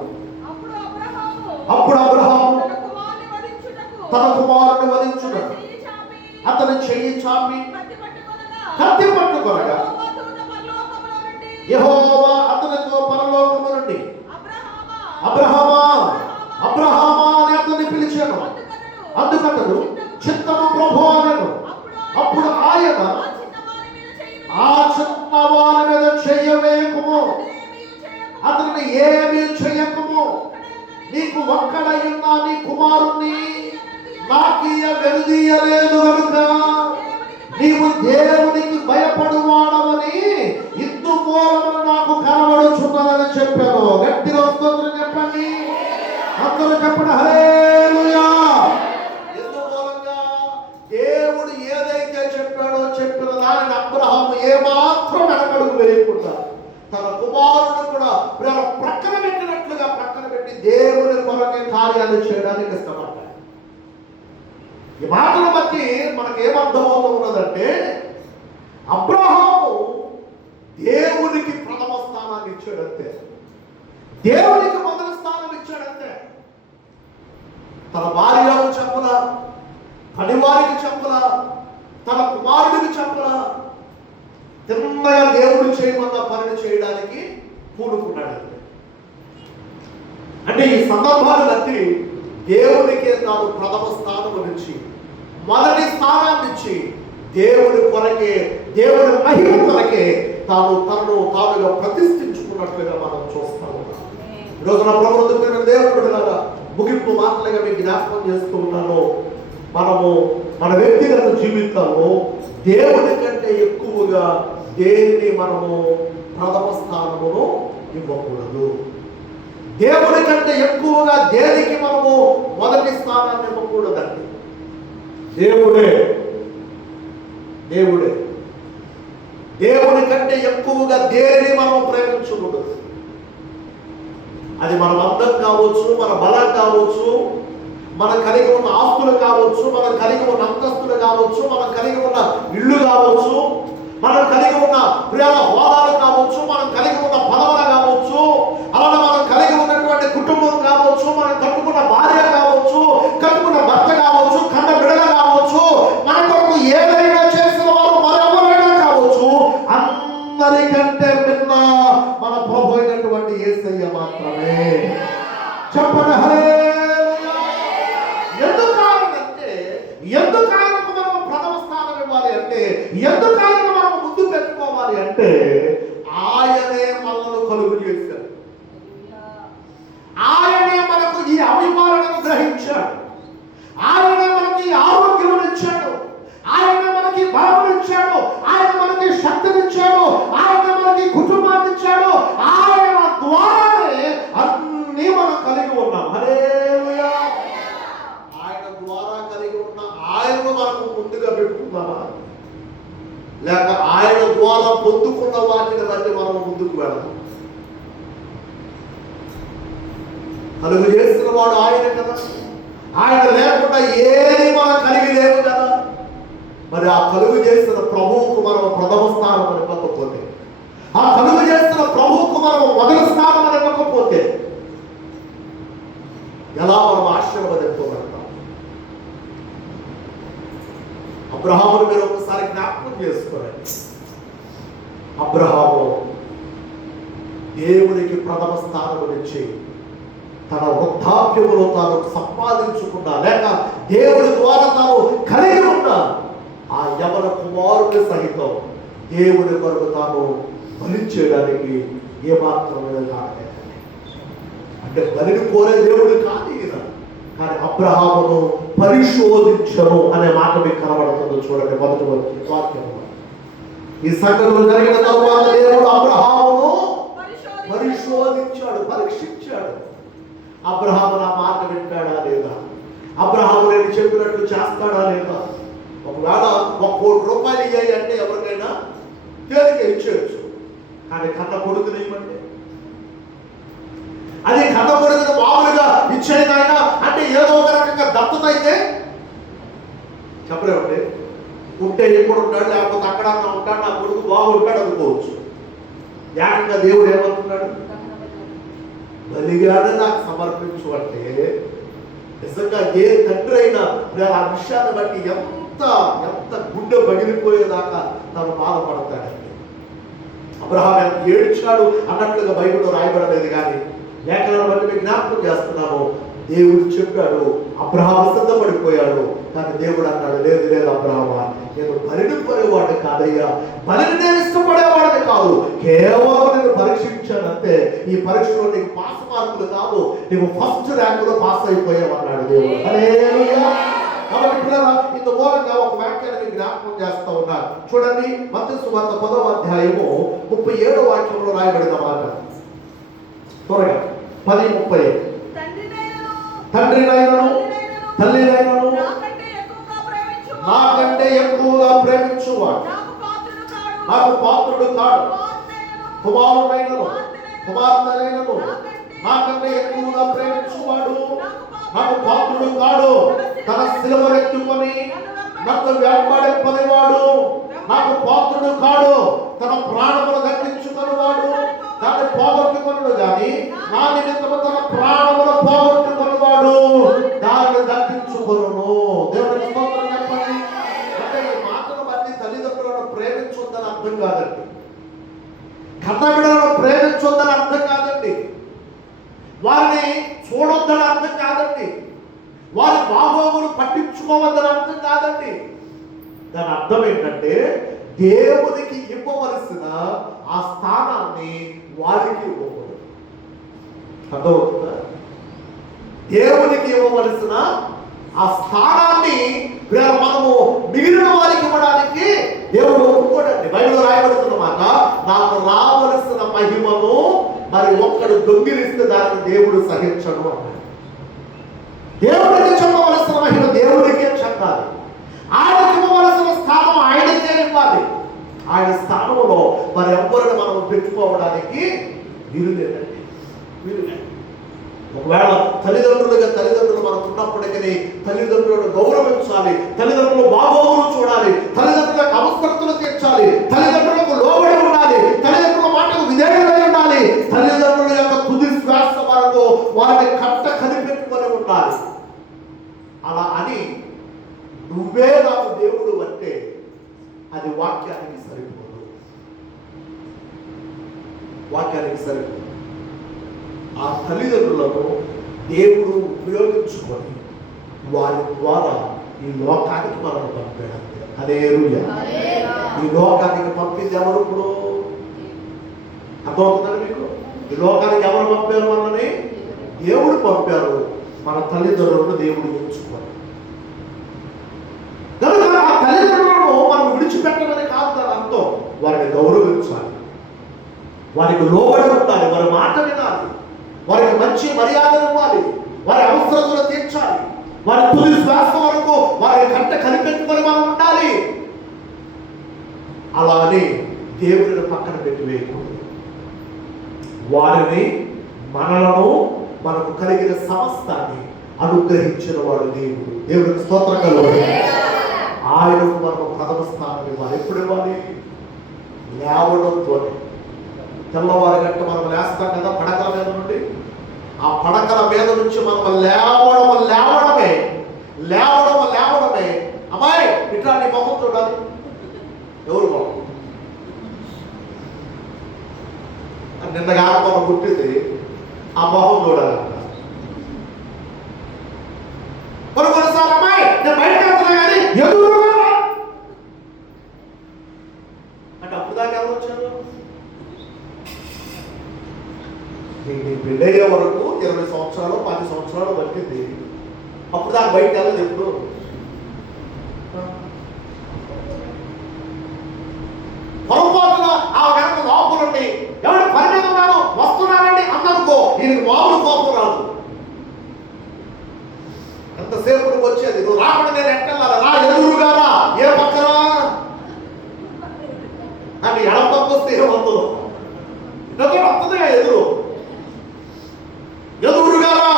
అప్పుడు అబ్రహాము తన కుమారుని వధించుటకు అతని చెయ్యి చాపి కత్తి పట్టుకొనగా యెహోవా అతనితో పరలోకము నుండి అబ్రహామా అబ్రహామా అని అతన్ని పిలిచాను. అందుకతడు చిత్తము ప్రభు అనెను. అప్పుడు ఆయన ఆ చిన్నవాని మీద చెయ్యవేయకుము, అతనిని ఏమీ చెయ్యకుము, నీకు ఒక్కడైన నీ కుమారుణ్ణి నాకీయ వెనుదీయలేదు కనుక నీవు దేవునికి భయపడువాడవని ఇందు మూలమున నాకు కనబడుచున్నదని చెప్పాను. గట్టిగా స్తోత్రం చెప్పండి, అందరూ చెప్పండి హల్లెలూయా. ఇందు మూలంగా దేవుడు ఏదైతే చెప్పాడో చెప్పిన దానిని అబ్రహాము ఏమాత్రం వెనకడుగు వేయకుండా తన కుమారుడు కూడా ప్రక్కన పెట్టినట్లుగా ప్రక్కన పెట్టి దేవుని కొరకే కార్యాలు చేయడానికి ఇష్టపడ్డాడు. ఈ మాటను బట్టి మనకు ఏమర్థమవుతూ ఉన్నదంటే అబ్రహాము దేవునికి ప్రథమ స్థానాన్ని ఇచ్చాడంతే, దేవునికి మొదటి స్థానం ఇచ్చాడంతే. తన భార్యకు చెప్పలా, పనివారికి చెప్పలా, తన కుమారుడికి చెప్పలా, తిన్నగా దేవుడు చేయమన్న పనిని చేయడానికి పూనుకున్నాడు. అంటే ఈ సందర్భాన్ని బట్టి దేవునికే తాను ప్రథమ స్థానం నుంచి మొదటి స్థానాన్ని ఇచ్చి దేవుని కొరకే, దేవుని మహిమ కొరకే తనను తానుగా ప్రతిష్ఠించుకున్నట్లుగా మనం చూస్తా ఉన్నాం. ఈరోజు నా ప్రభుత్వ దేవుడు ముగింపు మాత్రమే మీకు జ్ఞాపకం చేస్తూ ఉన్నాను. మనము మన వ్యక్తిగత జీవితంలో దేవుని కంటే ఎక్కువగా దేనిని మనము ప్రథమ స్థానమును ఇవ్వకూడదు. దేవుని కంటే ఎక్కువగా దేనికి మనము మొదటి స్థానాన్ని ఇవ్వకూడదండి. దేవుడే దేవుడే దేవుని కంటే ఎక్కువగా దేనిని మనము ప్రేమించకూడదు. అది మన అందం కావచ్చు, మన బలం కావచ్చు, మనం కలిగి ఉన్న ఆస్తులు కావచ్చు, మనం కలిగి ఉన్న అంతస్తులు కావచ్చు, మనం కలిగి ఉన్న ఇళ్ళు కావచ్చు, మనం కలిగి ఉన్న ప్రియ హోదాలు కావచ్చు, మనం కలిగి ఉన్న పదవులు కావచ్చు, అలానే మనం కలిగి ఉన్నటువంటి కుటుంబం కావచ్చు, మనం కట్టుకున్న భార్య కావచ్చు, కట్టుకున్న భర్త కావచ్చు, కన్న బిడ్డలు కావచ్చు, మన కొరకు ఏదైనా చేసిన వారు మరెవరైనా కావచ్చు, అందరికంటే మిన్న మన ప్రభు అయినటువంటి యేసయ్య మాత్రమే. చెప్పండి హల్లెలూయా. ఎందుకు ఆయనకు మనం ప్రథమ స్థానం ఇవ్వాలి అంటే, ఎందుకు ఆయనకు మనం ముందు పెట్టుకోవాలి అంటే, ఆయనే మనల్ని కలుగు చేశాడు. ఆయనే మనకు ఈ అభిమానాలను గ్రహించాడు. ఆయనే మనకి ఆరోగ్యం ఇచ్చాడు. ఆయన మనకి బలం ఇచ్చాడు. ఆయన మనకి శక్తినిచ్చాడు. ఆయన మనకి కుటుంబాన్ని ఇచ్చాడు. ఆయన ద్వారానే అన్ని మనం కలిగి ఉన్నాం. హల్లెలూయా. ఆయన ద్వారా కలిగి ఉన్న ఆయనను మనకు ముందుగా పెట్టుకుందామా, లేక ఆయన ద్వారా పొందుకున్న వాటిని బట్టి మనం ముందుకు వెళదాం? కలుగు చేసిన వాడు ఆయన కదా, ఆయన లేకుండా ఏది మనం కలిగి లేవు కదా. మరి ఆ కలుగు చేసిన ప్రభువుకు మనం ప్రథమ స్థానం అని ఇవ్వకపోతే, ఆ కలుగు చేసిన ప్రభువుకు మనం మొదటి స్థానం అని ఇవ్వకపోతే ఎలా మనం ఆశీర్వదింపబడతాం? అబ్రహామును మీరు ఒకసారి జ్ఞాపకం చేసుకోండి. అబ్రహాము దేవునికి ప్రథమ స్థానం ఇచ్చి తన వృద్ధాప్యములో తాను సంపాదించుకున్నా లేక దేవుడి ద్వారా తాను కలిగి ఉన్న ఆ యవన కుమారుని సహితం దేవుడి కొరకు తాను బలి చేయడానికి ఏమాత్రమే కాదు. అంటే బలిని కోరే దేవుడు కాదు ఈయన. కానీ అబ్రహామును పరిశోధించను అనే మాట మీకు కనబడుతుందో చూడండి మొదటి వాక్యంలో. ఈ సంఘటన జరిగిన తరువాత దేవుడు అబ్రహామును పరిశోధించాడు, పరీక్షించాడు. అబ్రహాము నా మాట వింటాడా లేదా, అబ్రహాము నేను చెప్పినట్లు చేస్తాడా లేదా. ఒకవేళ ₹1,00,00,000 ఇయ్యాయి అంటే ఎవరికైనా తేలిక ఇచ్చేయచ్చు. కానీ కన్న కొడుకుని ఇవ్వండి, అది కన్న కొడుకుని మామూలుగా ఇచ్చేదైనా అంటే ఏదో ఒక రకంగా దత్తత అయితే చెప్పలేమండి. ఉంటే ఎప్పుడు ఉంటాడు, లేకపోతే అక్కడ ఉంటాడు, నా కొడుకు బాగుంటాడు అనుకోవచ్చు. ఏకంగా దేవుడు ఏమంటున్నాడు, బలిగానే నాకు సమర్పించు అంటే నిజంగా ఏ తండ్రి అయినా ఆ విషయాన్ని బట్టి ఎంత ఎంత గుండె పగిలిపోయేదాకా తను బాధపడతాడండి. అబ్రహాము ఎంత ఏడ్చాడు అన్నట్లుగా బైబిల్లో రాయబడలేదు. కానీ లేఖనాలను బట్టి మీకు జ్ఞాపకం చేస్తున్నాను, దేవుడు చెప్పాడు, అబ్రహాము సిద్ధపడిపోయాడు. కానీ దేవుడు అన్నాడు, లేదు లేదు అబ్రహామా, నేను బలిని కోరేవాడిని కాదయ్యా, బలిని నేను ఇష్టపడేవాడిని కాదు, కేవలం నేను పరీక్షించానంతే. ఈ పరీక్షలో నీకు పాస్ మార్కులు కాదు, నీకు ఫస్ట్ ర్యాంకులో పాస్ అయిపోయావన్నాడు దేవుడు. హల్లెలూయా. కాబట్టి పిల్లల ఇంత మూలంగా ఒక వాక్యాన్ని జ్ఞాపకం చేస్తా ఉన్నారు. చూడండి, మత్తయి సువార్త 10వ అధ్యాయము 37వ వాక్యంలో రాయబడిన మాట. త్వరగా 10:30. తండ్రినైనను తల్లినైనను నాకంటే ఎక్కువగా ప్రేమించువాడు నాకు పాత్రుడు కాడు, కుమారుడైనను కుమార్తెనైనను నాకంటే ఎక్కువగా ప్రేమించువాడు నాకు పాత్రుడు కాడు. తన శిలువనెత్తుకొని నన్ను వెంబడింపనివాడు నాకు పాత్రుడు కాడు. తన ప్రాణమును దక్కించుకునివాడు దాన్ని పోగొట్టుకున్నాడు, కానీ నా నిమిత్తము తన ప్రాణమును పోగొట్టుకునివాడు దాన్ని దక్కించుకొనును. దేవుని స్తోత్రం చెప్పండి. అంటే ఈ మాటను బట్టి తల్లిదండ్రులను ప్రేమించొద్దని అర్థం కాదండి, కన్న బిడ్డలను ప్రేమించొద్దని అర్థం కాదండి, వారిని చూడొద్దని అర్థం కాదండి, వారి బాగోగులు పట్టించుకోవద్దని అర్థం కాదండి. దాని అర్థం ఏంటంటే దేవునికి ఇవ్వవలసిన ఆ స్థానాన్ని వారికి ఇవ్వకూడదు. అర్థమవుతుందా? దేవునికి ఇవ్వవలసిన ఆ స్థానాన్ని మనము మిగిలిన వారికి ఇవ్వడానికి దేవుడు ఒప్పుకోడండి. బైబిల్లో రాయబడుతున్నమాట, నాకు రావలసిన మహిమను మరి ఒక్కడు దొంగిలిస్తే దాన్ని దేవుడు సహించడు అన్నాడు. దేవుడికి చెప్పవలసిన మహిమ దేవుడికే చెప్పాలి, ఆయనకి ఇవ్వవలసిన స్థానం ఆయనకే ఇవ్వాలి. ఆయన స్థానంలో మరి ఎవరిని మనం పెట్టుకోవడానికి వీలు లేదండి, వీలు లేదు. ఒకవేళ తల్లిదండ్రులు మనకున్నప్పటికీ తల్లిదండ్రులను గౌరవించాలి, తల్లిదండ్రులు బాగోగులు చూడాలి, తల్లిదండ్రులకు అవసరతలు తీర్చాలి, తల్లిదండ్రులకు లోబడి ఉండాలి, తల్లిదండ్రుల మాటకు విధేయులై ఉండాలి, తల్లిదండ్రుల యొక్క తుది శ్వాస వరకు వారిని కట్ట కనిపెట్టుకొని ఉండాలి. అలా అని నువ్వే నాకు దేవుడు అంటే అది వాక్యానికి సరిపోదు, వాక్యానికి సరిపోదు. ఆ తల్లిదండ్రులను దేవుడు ఉపయోగించుకొని వారి ద్వారా ఈ లోకానికి మనం పంపాడు. హల్లెలూయా. ఈ లోకానికి పంపింది ఎవరు? ఇప్పుడు అర్థమవుతుందండి మీకు? ఈ లోకానికి ఎవరు పంపారు? మనల్ని దేవుడు పంపారు. మన తల్లిదండ్రులను దేవుడు ఎంచుకోవాలి. కనుక ఆ తల్లిదండ్రులను మనం విడిచిపెట్టమని కాదు దాని అర్థం. వారిని గౌరవించాలి, వారికి లోబడి ఉండాలి, వారి మాట వినాలి, వారికి మంచి మర్యాదలు ఇవ్వాలి, వారి అవసరతలు తీర్చాలి, వారి తుది శ్వాస వరకు వారి కంట కనిపెట్టుకొని మనం ఉండాలి. అలానే దేవుడిని పక్కన పెట్టి వేయకూడదు. వారిని మనలను మనకు కలిగిన సమస్తాన్ని అనుగ్రహించిన వాడు దేవుడు. దేవుడికి స్తోత్రం కలుగుతుంది. ఆయనకు మనం ప్రథమ స్థానం ఇవ్వాలి. ఎప్పుడు ఇవ్వాలి? లేవడంతోనే. తెల్లవారి గంట మనం లేస్తాం కదా పడకల మీద నుండి. ఆ పడకల మీద నుంచి మనం లేవడమే. అమ్మాయి ఇట్లా నీ మొహం చూడాలి. ఎవరు మొహం? నిన్నగా మనం పుట్టింది ఆ మొహం చూడాలంట. కొన్నిసార్లు అమ్మాయి నేను బయటకు వెళ్తున్నా కానీ ఎదురుగా అంటే అప్పుడు దాకా ఎవరు వచ్చారు? నీ పెళ్ళయ్యే వరకు 20 సంవత్సరాలు 10 సంవత్సరాలు పట్టింది. అప్పుడు దాకా బయటకు వెళ్ళదు. ఎప్పుడు పొరపాటున ఆ వెనక లోపలుండి ఎవరు పని మీద ఉన్నారో వస్తున్నారండి అందనుకో, దీనికి మామూలు కోపం రాదు. ఎంతసేపు వచ్చేది నువ్వు రాకుండా నేను ఎట్టెళ్ళాలి, రా ఎదురుగా రా, ఏ పక్కన అని ఎడపక్క వస్తే ఏమవుతుందో వస్తుందిగా ఎదురుగా రా.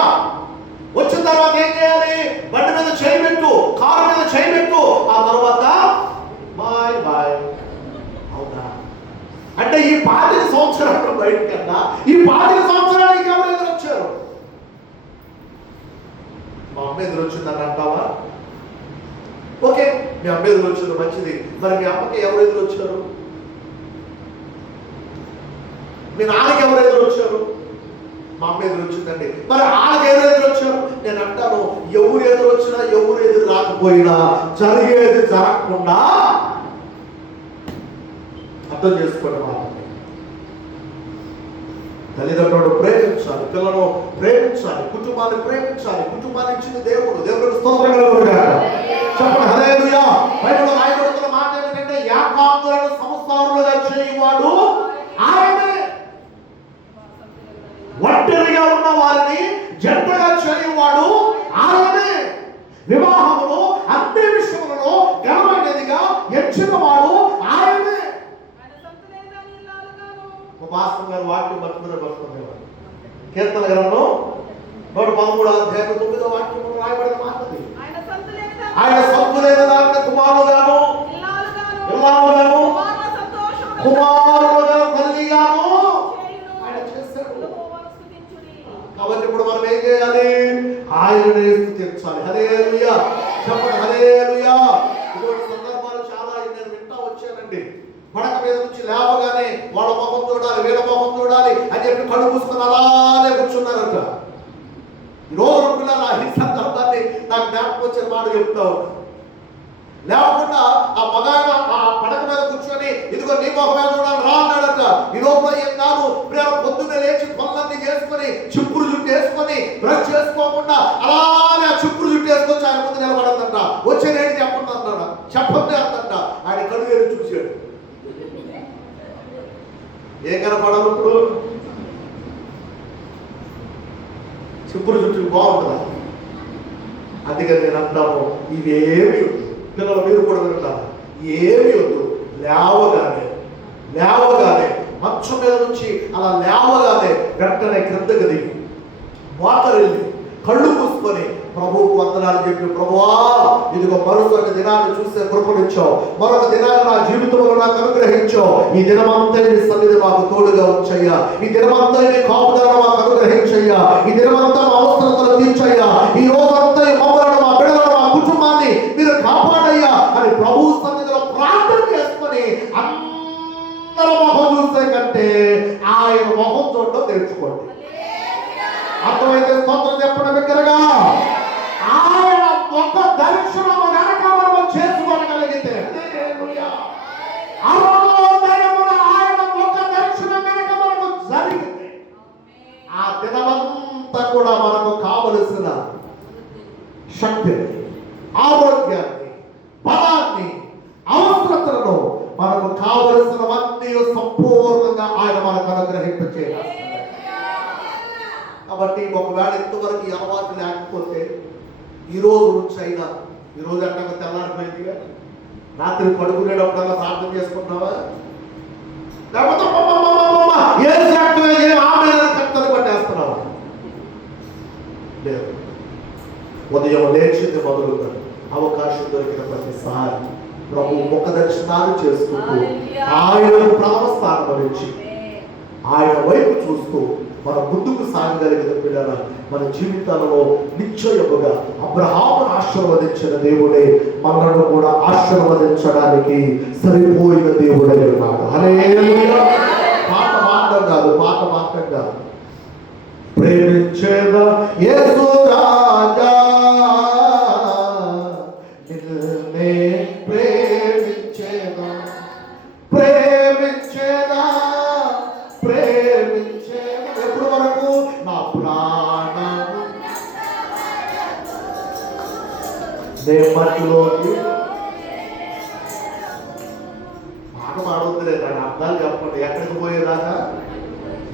వచ్చిన తర్వాత ఏం చేయాలి? బండి మీద చేయబెట్టు, కారు మీద చేయబెట్టు, ఆ తర్వాత బాయ్ బాయ్. అవునా? అంటే ఈ 25 సంవత్సరాలు బయట కన్నా ఈ 25 సంవత్సరాలకి ఎవరు ఎదురొచ్చారు? మా అమ్మ ఎదురు వచ్చిందని అంటావా? ఓకే, మీ అమ్మ ఎదురు వచ్చింది మంచిది. మరి మీ అమ్మకి ఎవరు ఎదురు వచ్చారు? మీ నాన్నకి ఎవరు ఎదురు వచ్చారు? మా అమ్మ ఎదురు వచ్చిందండి. మరి వాళ్ళకి ఎవరు ఎదురు వచ్చారు? నేను అంటాను, ఎవరు ఎదురు వచ్చినా ఎవరు ఎదురు రాకపోయినా జరిగేది జరగకుండా అర్థం చేసుకోండి. వాళ్ళని తల్లిదండ్రులు ప్రేమించాలి, పిల్లలను ప్రేమించాలి, కుటుంబాన్ని ప్రేమించాలి. కుటుంబాన్ని ఇచ్చింది దేవుడు. దేవుడికి స్తోత్రం కలుగునుగాక. చెప్పండి హల్లెలూయా. బైబిల్లో రాయబడుతున్న మాట ఏంటంటే యాకోబులను సంసారులుగా చేయువాడు ఆయనే, ఒంటరిగా ఉన్న వారిని జంటగా చేయువాడు ఆయనే, వివాహమును అన్ని విషయములలో ఘనమైనదిగా ఎంచిన వాడు ఆయనే. భాస్కర్ గారు వాక్యం పట్టుకునే కీర్తన గ్రంథం 113వ అధ్యాయం 9వ వాక్యంలో రాయబడిన మాటది. ఆయన సంతులైన దాన్ని కుమారులుగాను ఇల్లాలుగాను కుమారులుగా తల్లిగాను ఆయన చేశాడు. కాబట్టి ఇప్పుడు మనం ఏం చేయాలి? ఆయననే స్తుతించాలి. హల్లెలూయా. చెప్పండి హల్లెలూయా. ఇటువంటి సందర్భాలు చాలా నేను వింటా వచ్చానండి. పడక మీద నుంచి లేవగానే వాళ్ళ ముఖం చూడాలి, వీళ్ళ ముఖం చూడాలి అని చెప్పి కళ్ళు మూసుకొని అలానే కూర్చున్నారట. ఈ రోజు పిల్లలు ఈ సందర్భాన్ని నాకు జ్ఞాపకం వచ్చిన మాట చెప్తావు. లేకుండా ఆ మగాయన ఆ పడక మీద కూర్చొని ఇదిగో నీ ముఖం మీద చూడాలి రా అన్నాడట. ఈ లోపల ఏం కాదు, పొద్దున్నే లేచి పనులన్నీ చేసుకొని చిప్పురు జుట్టు వేసుకొని బ్రష్ చేసుకోకుండా అలానే ఆ చిప్పురు జుట్టు వేసుకొచ్చి ఆయన ముందు నిలబడదంట. వచ్చేదేంటి చెప్పండి అన్నాడు. చెప్పండి అందంట. ఆయన కళ్ళు వేరు చూశాడు. ఏం కనపడదు ఇప్పుడు? చిప్పురు చుట్టూ బాగుంటుందా? అందుకని నేను అంటాను, ఇవేమి పిల్లలు మీరు కూడా వింటారు, ఏమి వద్దు. లేవగానే మంచం మీద నుంచి అలా లేవగానే వెంటనే క్రిందకి దిగి మోకరిల్లి కళ్ళు మూసుకొని ప్రభువుకు వందనాలు చెప్పి, ప్రభువా ఇదిగో మరొక దినాన్ని చూసే కృపనిచ్చావు, మరొక దినాన్ని నా జీవితంలో నాకు అనుగ్రహించావు. ఈ దినమంతా నీ సన్నిధి మాకు తోడుగా ఉంచయ్యా. ఈ దినమంతా నీ కాపుదల మాకు అనుగ్రహించయ్యా. ఈ దినమంతా మా అవసరతలు తీర్చయ్యా. ఈ రోజంతా ఈ మమ్మలను, మా బిడ్డలను, మా కుటుంబాన్ని మీరు కాపాడయ్యా అని ప్రభువు సన్నిధిలో ప్రార్థన చేసుకొని అందరూ మొహం చూసే కంటే ఆయన మొహం చూడడం నేర్చుకోండి. అర్థమైతే స్తోత్రం చెప్పడం దగ్గరగా ఆయన ఒక దర్శనం కనుక మనం చేసుకోగలిగితే, ఆయన ఒక దర్శనం కనుక మనకు జరిగితే ఆ దినమంతా కూడా మనకు కావలసిన శక్తిని, ఆరోగ్యాన్ని, బలాన్ని, అవసరతలను, మనకు కావలసినవన్నీ సంపూర్ణంగా ఆయన మనకు అనుగ్రహింపచేయాలి. కాబట్టి ఒకవేళ ఇంతవరకు ఈ అలవాటు లేకపోతే ఈ రోజు నుంచి అయినా, ఈ రోజు అంటే తెల్లారిపోయిందిగా, రాత్రి పడుకునేటప్పుడల్లా ప్రార్థన చేసుకుంటున్నావా? లేకపోతే కట్టలు పట్టేస్తున్నావా? లేదు. ఉదయం లేచింది మొదలుగా అవకాశం దొరికిన ప్రతిసారి ప్రభు ముఖ దర్శనాలు చేసుకుంటూ ఆయనను ప్రథమ స్థానం ఇచ్చి ఆయన వైపు చూస్తూ మనం ముందుకు సాగగలిగిన పిల్లల మన జీవితాలలో నిశ్చయముగా అబ్రహామును ఆశీర్వదించిన దేవుడే మనలను కూడా ఆశీర్వదించడానికి సరిపోయిన దేవుడై ఉన్నాడు. హల్లెలూయా. పాట మాత్రం కాదు, పాట మాత్రం కాదు. ప్రేమించేదా యేసు రాజా నిన్నే ప్రేమించేదా ప్రేమించేదా ప్రేమించేదా ఎప్పుడు వరకు నా ప్రాణము మట్టిలోకి మాట మాడవద్దులే, దాని అర్థాలు చెప్పండి. ఎక్కడికి పోయేదాకా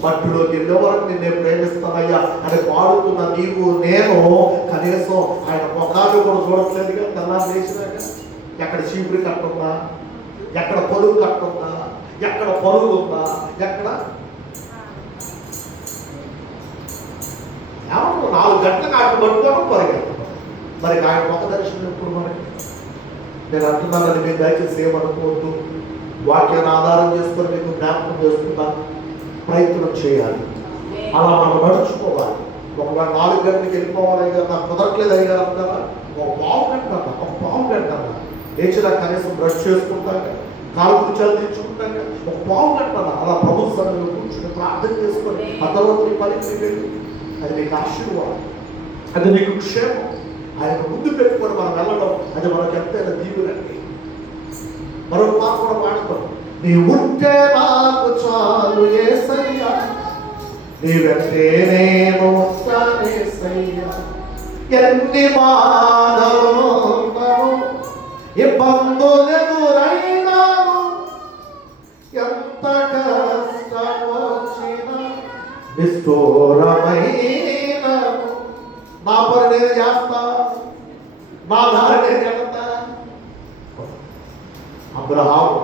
మట్టిలోకి వెళ్ళే వరకు నిన్నే ప్రేమిస్తానయ్యా అని పాడుతున్న నీవు నేను కనీసం ఆయన ముఖాలు కూడా చూడట్లేదుగా. తెల్లారు చేసినాక ఎక్కడ చీపురి కట్టుందా, ఎక్కడ పొలుగు కట్టుందా, ఎక్కడ పొలుగు ఉందా, ఎక్కడ ఏమన్నా 4 గంటలకు ఆట పట్టుకోవడం పరిగెత్తాం. మరి ఆయన ముఖ దర్శనం ఎప్పుడు మనకి? నేను అంటున్నానని మీరు దయచేసి ఏమనుకోవద్దు. వాక్యాన్ని ఆధారం చేసుకొని మీకు జ్ఞాపకం చేస్తున్నా, ప్రయత్నం చేయాలి. అలా మనం నడుచుకోవాలి. ఒకవేళ 4 గంటలకు వెళ్ళిపోవాలి అయ్యా, నాకు కుదరట్లేదు అయ్యారు అంటారా, ఒక పావు గంట లేచినా కనీసం బ్రష్ చేసుకుంటాక, కాలు కూర్చొని తెచ్చుకుంటాక ఒక పావు గంట అలా ప్రభు సన్నిధిలో కూర్చుని ప్రార్థన చేసుకొని ఆ తర్వాత నీ పనికి వెళ్ళి, అది నీకు ఆశీర్వాదం, అది నీకు క్షేమం. ఆయన ముందు పెట్టుకొని మనం వెళ్ళడం అది మనకు ఎంతైనా దీవులండి. మరొక మాట కూడా వాడతాం, నీ ఉంటే నాకు చాలు యేసయ్యా, నీ వెంటే నేను వస్తాను యేసయ్యా. ఎన్ని బాధలు ఇబ్బందులు ఎదురైనాను, ఎంత కష్టం వచ్చినా నిష్ఠూరమైన నా పని నేను చేస్తా, నా దారి నేను వెళ్తా. అబ్రహాము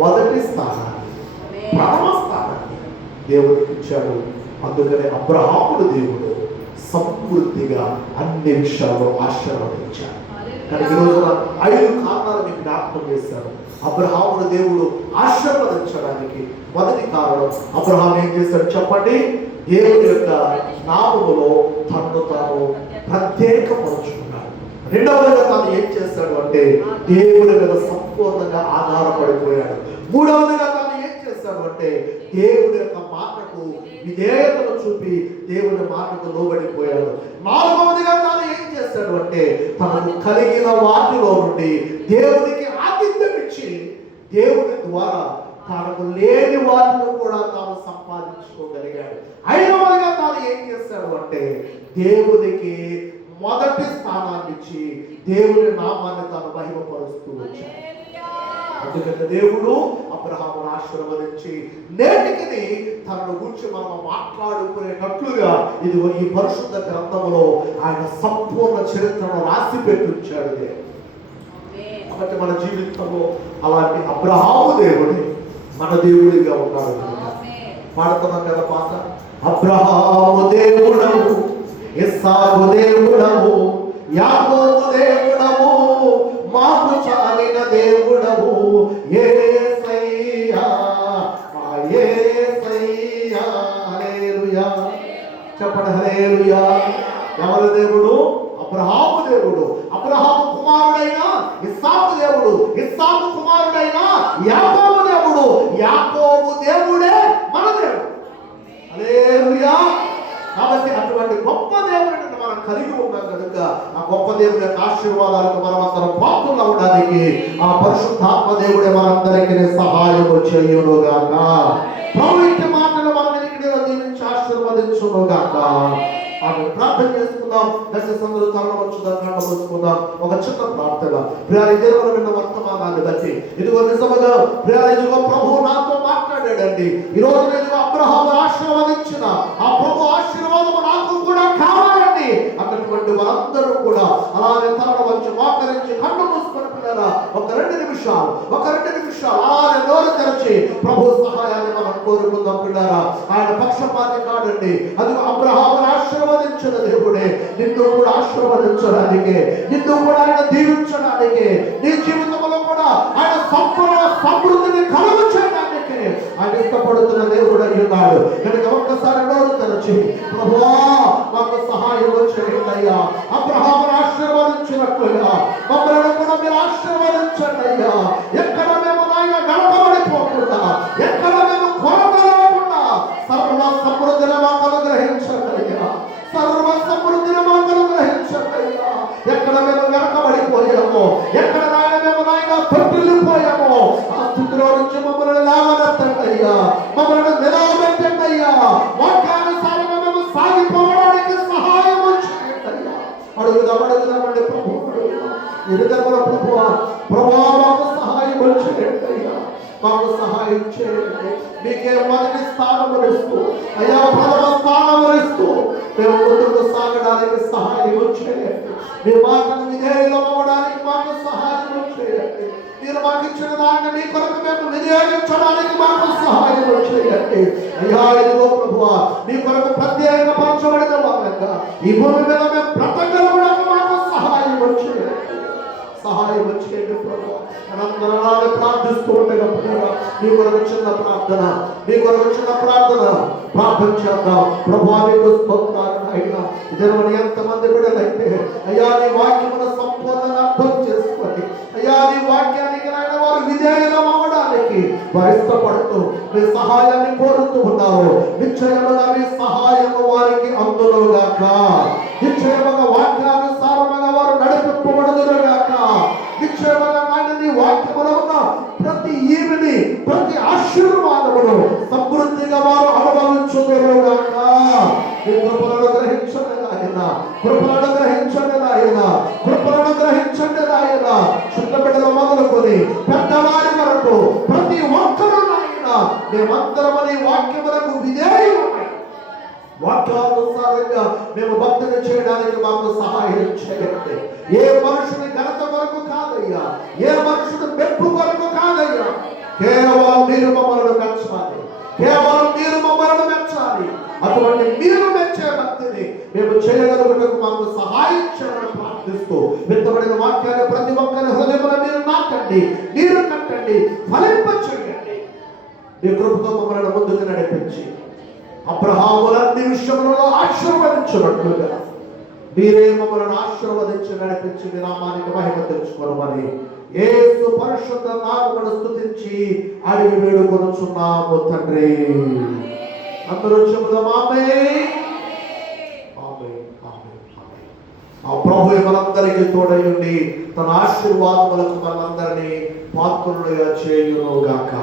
మొదటి స్థానాన్ని, ప్రథమ స్థానాన్ని దేవుడికి ఇచ్చాడు. అందుకనే అబ్రహాముడు దేవుడు సమృద్ధిగా అన్ని విషయాల్లో ఆశీర్వదించాడు. కానీ ఈ రోజున 5 కారణాలు మీకు జ్ఞాపకం చేశారు. అబ్రహాముడు దేవుడు ఆశీర్వదించడానికి మొదటి కారణం, అబ్రహాం ఏం చేశాడు చెప్పండి? దేవుడి యొక్క నామములో తనను తాను ప్రత్యేకపరుచుకున్నాడు. రెండవదిగా తాను ఏం చేశాడు అంటే దేవుడి మీద సంపూర్ణంగా ఆధారపడిపోయాడు. మూడవదిగా తాను ఏం చేశాడు అంటే దేవుడి యొక్క మాటకు విధేయతను చూపి దేవుడి మాటకు లోబడిపోయాడు. నాలుగవదిగా తాను ఏం చేశాడు అంటే తనకు కలిగిన వాటిలో నుండి దేవుడికి ఆతిథ్యం ఇచ్చి దేవుడి ద్వారా తనకు లేని వాటిని కూడా తాను సంపాదించుకోగలిగాడు. ఐదవదిగా తాను ఏం చేశాడు అంటే దేవుడికి మొదటి స్థానాన్ని ఇచ్చి దేవుడి నామాన్ని తాను మహిమపరుస్తూ వచ్చాడు. అందుకని దేవుడు అబ్రహామును ఆశీర్వదించి నేటికి తనను గురించి మనం మాట్లాడుకునేటట్లుగా ఇది ఈ పరిశుద్ధ గ్రంథములో ఆయన సంపూర్ణ చరిత్రను రాసి పెట్టించాడు. కాబట్టి మన జీవితంలో అలాంటి అబ్రహాము దేవుడి మన దేవుడిగా ఉన్నాడు. పాడుతున్నాం కదా పాట, అబ్రహాము దేవుడము, ఇస్సాకు దేవుడము, యాకోబు దేవుడము, మాకు చాలిన దేవుడము యేసయ్యా, మా యేసయ్యా. హల్లెలూయా చెప్పండి, హల్లెలూయా. ఎవరి దేవుడు? అబ్రహాము దేవుడు. అబ్రహాము కుమారుడైన ఇస్సాకు దేవుడు, ఇస్సాకు కుమారుడైన యాకోబు దేవుడు, యాకోబు దేవుడే మన దేవుడు. హల్లెలూయా. కాబట్టి అటువంటి గొప్ప దేవుడిని మనం కలిగి ఉన్నాం కనుక ఆ గొప్ప దేవుడి యొక్క ఆశీర్వాదాలకు మనం అందరం పాత్రలు అవడానికి ఆ పరిశుద్ధాత్మ దేవుడే మనందరికీ సహాయం చేయునుగాక. ప్రభు ఇంటి మాటలు మన వెనుకడిలో దీవించి ఆశీర్వదించునుగాక. ప్రార్థన చేసుకుందాం. దశసందరూ తరలవచ్చుదాం, కళ్ళమూసుకుందాం. ఒక చిన్న ప్రార్థన. ప్రియారి దేవుడు విన్న వర్తమానాన్ని బట్టి ఇదిగో నిజముగా ప్రియారి ఇదిగో ప్రభు నాతో మాట్లాడాడండి. ఈ రోజు నేను అబ్రహాము ఆశీర్వదించిన ఆ ప్రభు ఆశీర్వాదము నాకు కూడా కావాలండి అన్నటువంటి వారందరూ కూడా అలానే తరలవచ్చు, మోకరించి కళ్ళు మూసుకొని పిల్లరా ఒక 2 నిమిషాలు అలానే నోరు తెరచి ప్రభు సహాయాన్ని మనం కోరుకుందాం పిల్లారా. ఆయన పక్షపాతి కాడండి. అది అబ్రహామును ఆశీర్వదించిన దేవుడే నిన్ను కూడా ఆశీర్వదించడానికి, నిన్ను కూడా ఆయన దీవించడానికి, నీ జీవితంలో కూడా ఆయన సంపూర్ణ సమృద్ధిని కలుగు చేయడానికి ఆయన ఇష్టపడుతున్న దేవుడు అయి ఉన్నాడు. కనుక ఒక్కసారి నోరు తెరచి ప్రభువా మాకు సహాయం చేయండి అయ్యా. అబ్రహామును ఆశీర్వదించినట్లుగా మమ్మల్ని కూడా మీరు ఆశీర్వదించండి అయ్యా. ఎక్కడ మేము ఆయన వెనకబడిపోకుండా, ఎక్కడ మేము కొరత లేకుండా సర్వ సమృద్ధిని మాకు అనుగ్రహించండి అయ్యా. సర్వ సమృద్ధిని మాకు అనుగ్రహించండి అయ్యా. ఎక్కడ మేము వెనకబడిపోయామో, ఎక్కడ మేము తొట్టిల్లిపోయామో ఆ స్థితిలో నుంచి మమ్మల్ని లేవనెత్తండి అయ్యా. మమ్మల్ని నిలబెట్టండి అయ్యా. వాక్యానుసారంగా మేము సాగిపోవడానికి సహాయం చేయండి అయ్యా. అడుగుదామండి ప్రభు, ఎదుగుదల ప్రభువా, ప్రభువా మాకు సహాయం చేయండి అయ్యా. మాకు సహాయం చేయండి. మీకే మొదటి స్థానములు ఇస్తూ అయ్యా, ప్రథమ స్థానములు ఇస్తూ మేము ముందుకు సాగడానికి సహాయం చేయండి. మీ మాటను విధేయులమవడానికి మాకు సహాయం చేయండి. మీరు మాకు ఇచ్చిన దాన్ని మీ కొరకు మేము వినియోగించడానికి మాకు సహాయం చేయండి అయ్యా. ఇదిగో ప్రభువా, మీ కొరకు ప్రత్యేకపరచబడిన వారంగా ఈ భూమి మీద మేము బ్రతకడానికి మాకు సహాయం చేయండి. సహాయం చేయండి ప్రభు. అనంతరాలు ప్రార్థిస్తూ ఉండగా మీ కొరకు చిన్న ప్రార్థన, మీ కొరకు చిన్న ప్రార్థన చేద్దాం. ప్రభువా నీకు స్తోత్రాలు అయినా ఇదేమని ఎంతమంది బిడ్డలైతే అయ్యా నీ వాక్యమును సంపూర్ణంగా అర్థం చేసుకొని అయ్యా నీ వాక్యానికి నాయన వారు విధేయులం అవ్వడానికి వారు ఇష్టపడుతూ మీ సహాయాన్ని కోరుతూ ఉన్నారు. నిశ్చయముగా మీ సహాయము వారికి అందులోగాక. నిశ్చయముగా వాక్యానుసారముగా వారు నడిపింపబడుదురుగాక. నిశ్చయముగా నాయన నీ వాక్యములో ఉన్న ప్రతి ఈవిని, ప్రతి ఆశీర్వాదమును సమృద్ధిగా వారు అనుభవించుదురుగాక. మీ కృపలను గ్రహించండి నాయన, కృపలను గ్రహించండి నాయన, కృపలను గ్రహించండి నాయన. చిన్న బిడ్డలు మొదలుకొని పెద్దవారి వరకు ప్రతి ఒక్కరూ నాయన మేమందరము నీ వాక్యములకు విధేయులమై వాక్యానుసారంగా మేము భక్తిని చేయడానికి మాకు సహాయం చేయండి. ఏ మనుషుని ఘనత కొరకు కాదయ్యా, ఏ మనుషుని మెప్పు కొరకు కాదయ్యా, కేవలం మీరు మమ్మల్ని మెచ్చాలి, కేవలం మీరు మమ్మల్ని మెచ్చాలి. అటువంటి మీరు మెచ్చే భక్తిని మేము చేయగలుగుటకు మాకు సహాయం చేయాలని ప్రార్థిస్తూ విత్తబడిన వాక్యాన్ని ప్రతి ఒక్కరి హృదయంలో మీరు నాటండి, మీరు కట్టండి, ఫలింపచేయండి. మీ కృపతో మమ్మల్ని ముందుకు నడిపించి అబ్రహాములన్ని విషయములలో ఆశీర్వదించినట్లుగా మీరే మమ్మల్ని ఆశీర్వదించి నడిపించి మీ నామానికి మహిమ తెచ్చుకోమని యేసు పరిశుద్ధ నామమును స్తుతించి అడిగి వేడుకొనుచున్నాము తండ్రి. అందరూ చెబుదాం ఆమేన్. ఆమేన్, ఆమేన్, ఆమేన్. ఆ ప్రభువే మనందరికీ తోడయుండి తన ఆశీర్వాదములకు మనందరినీ పాత్రులుగా చేయునుగాక.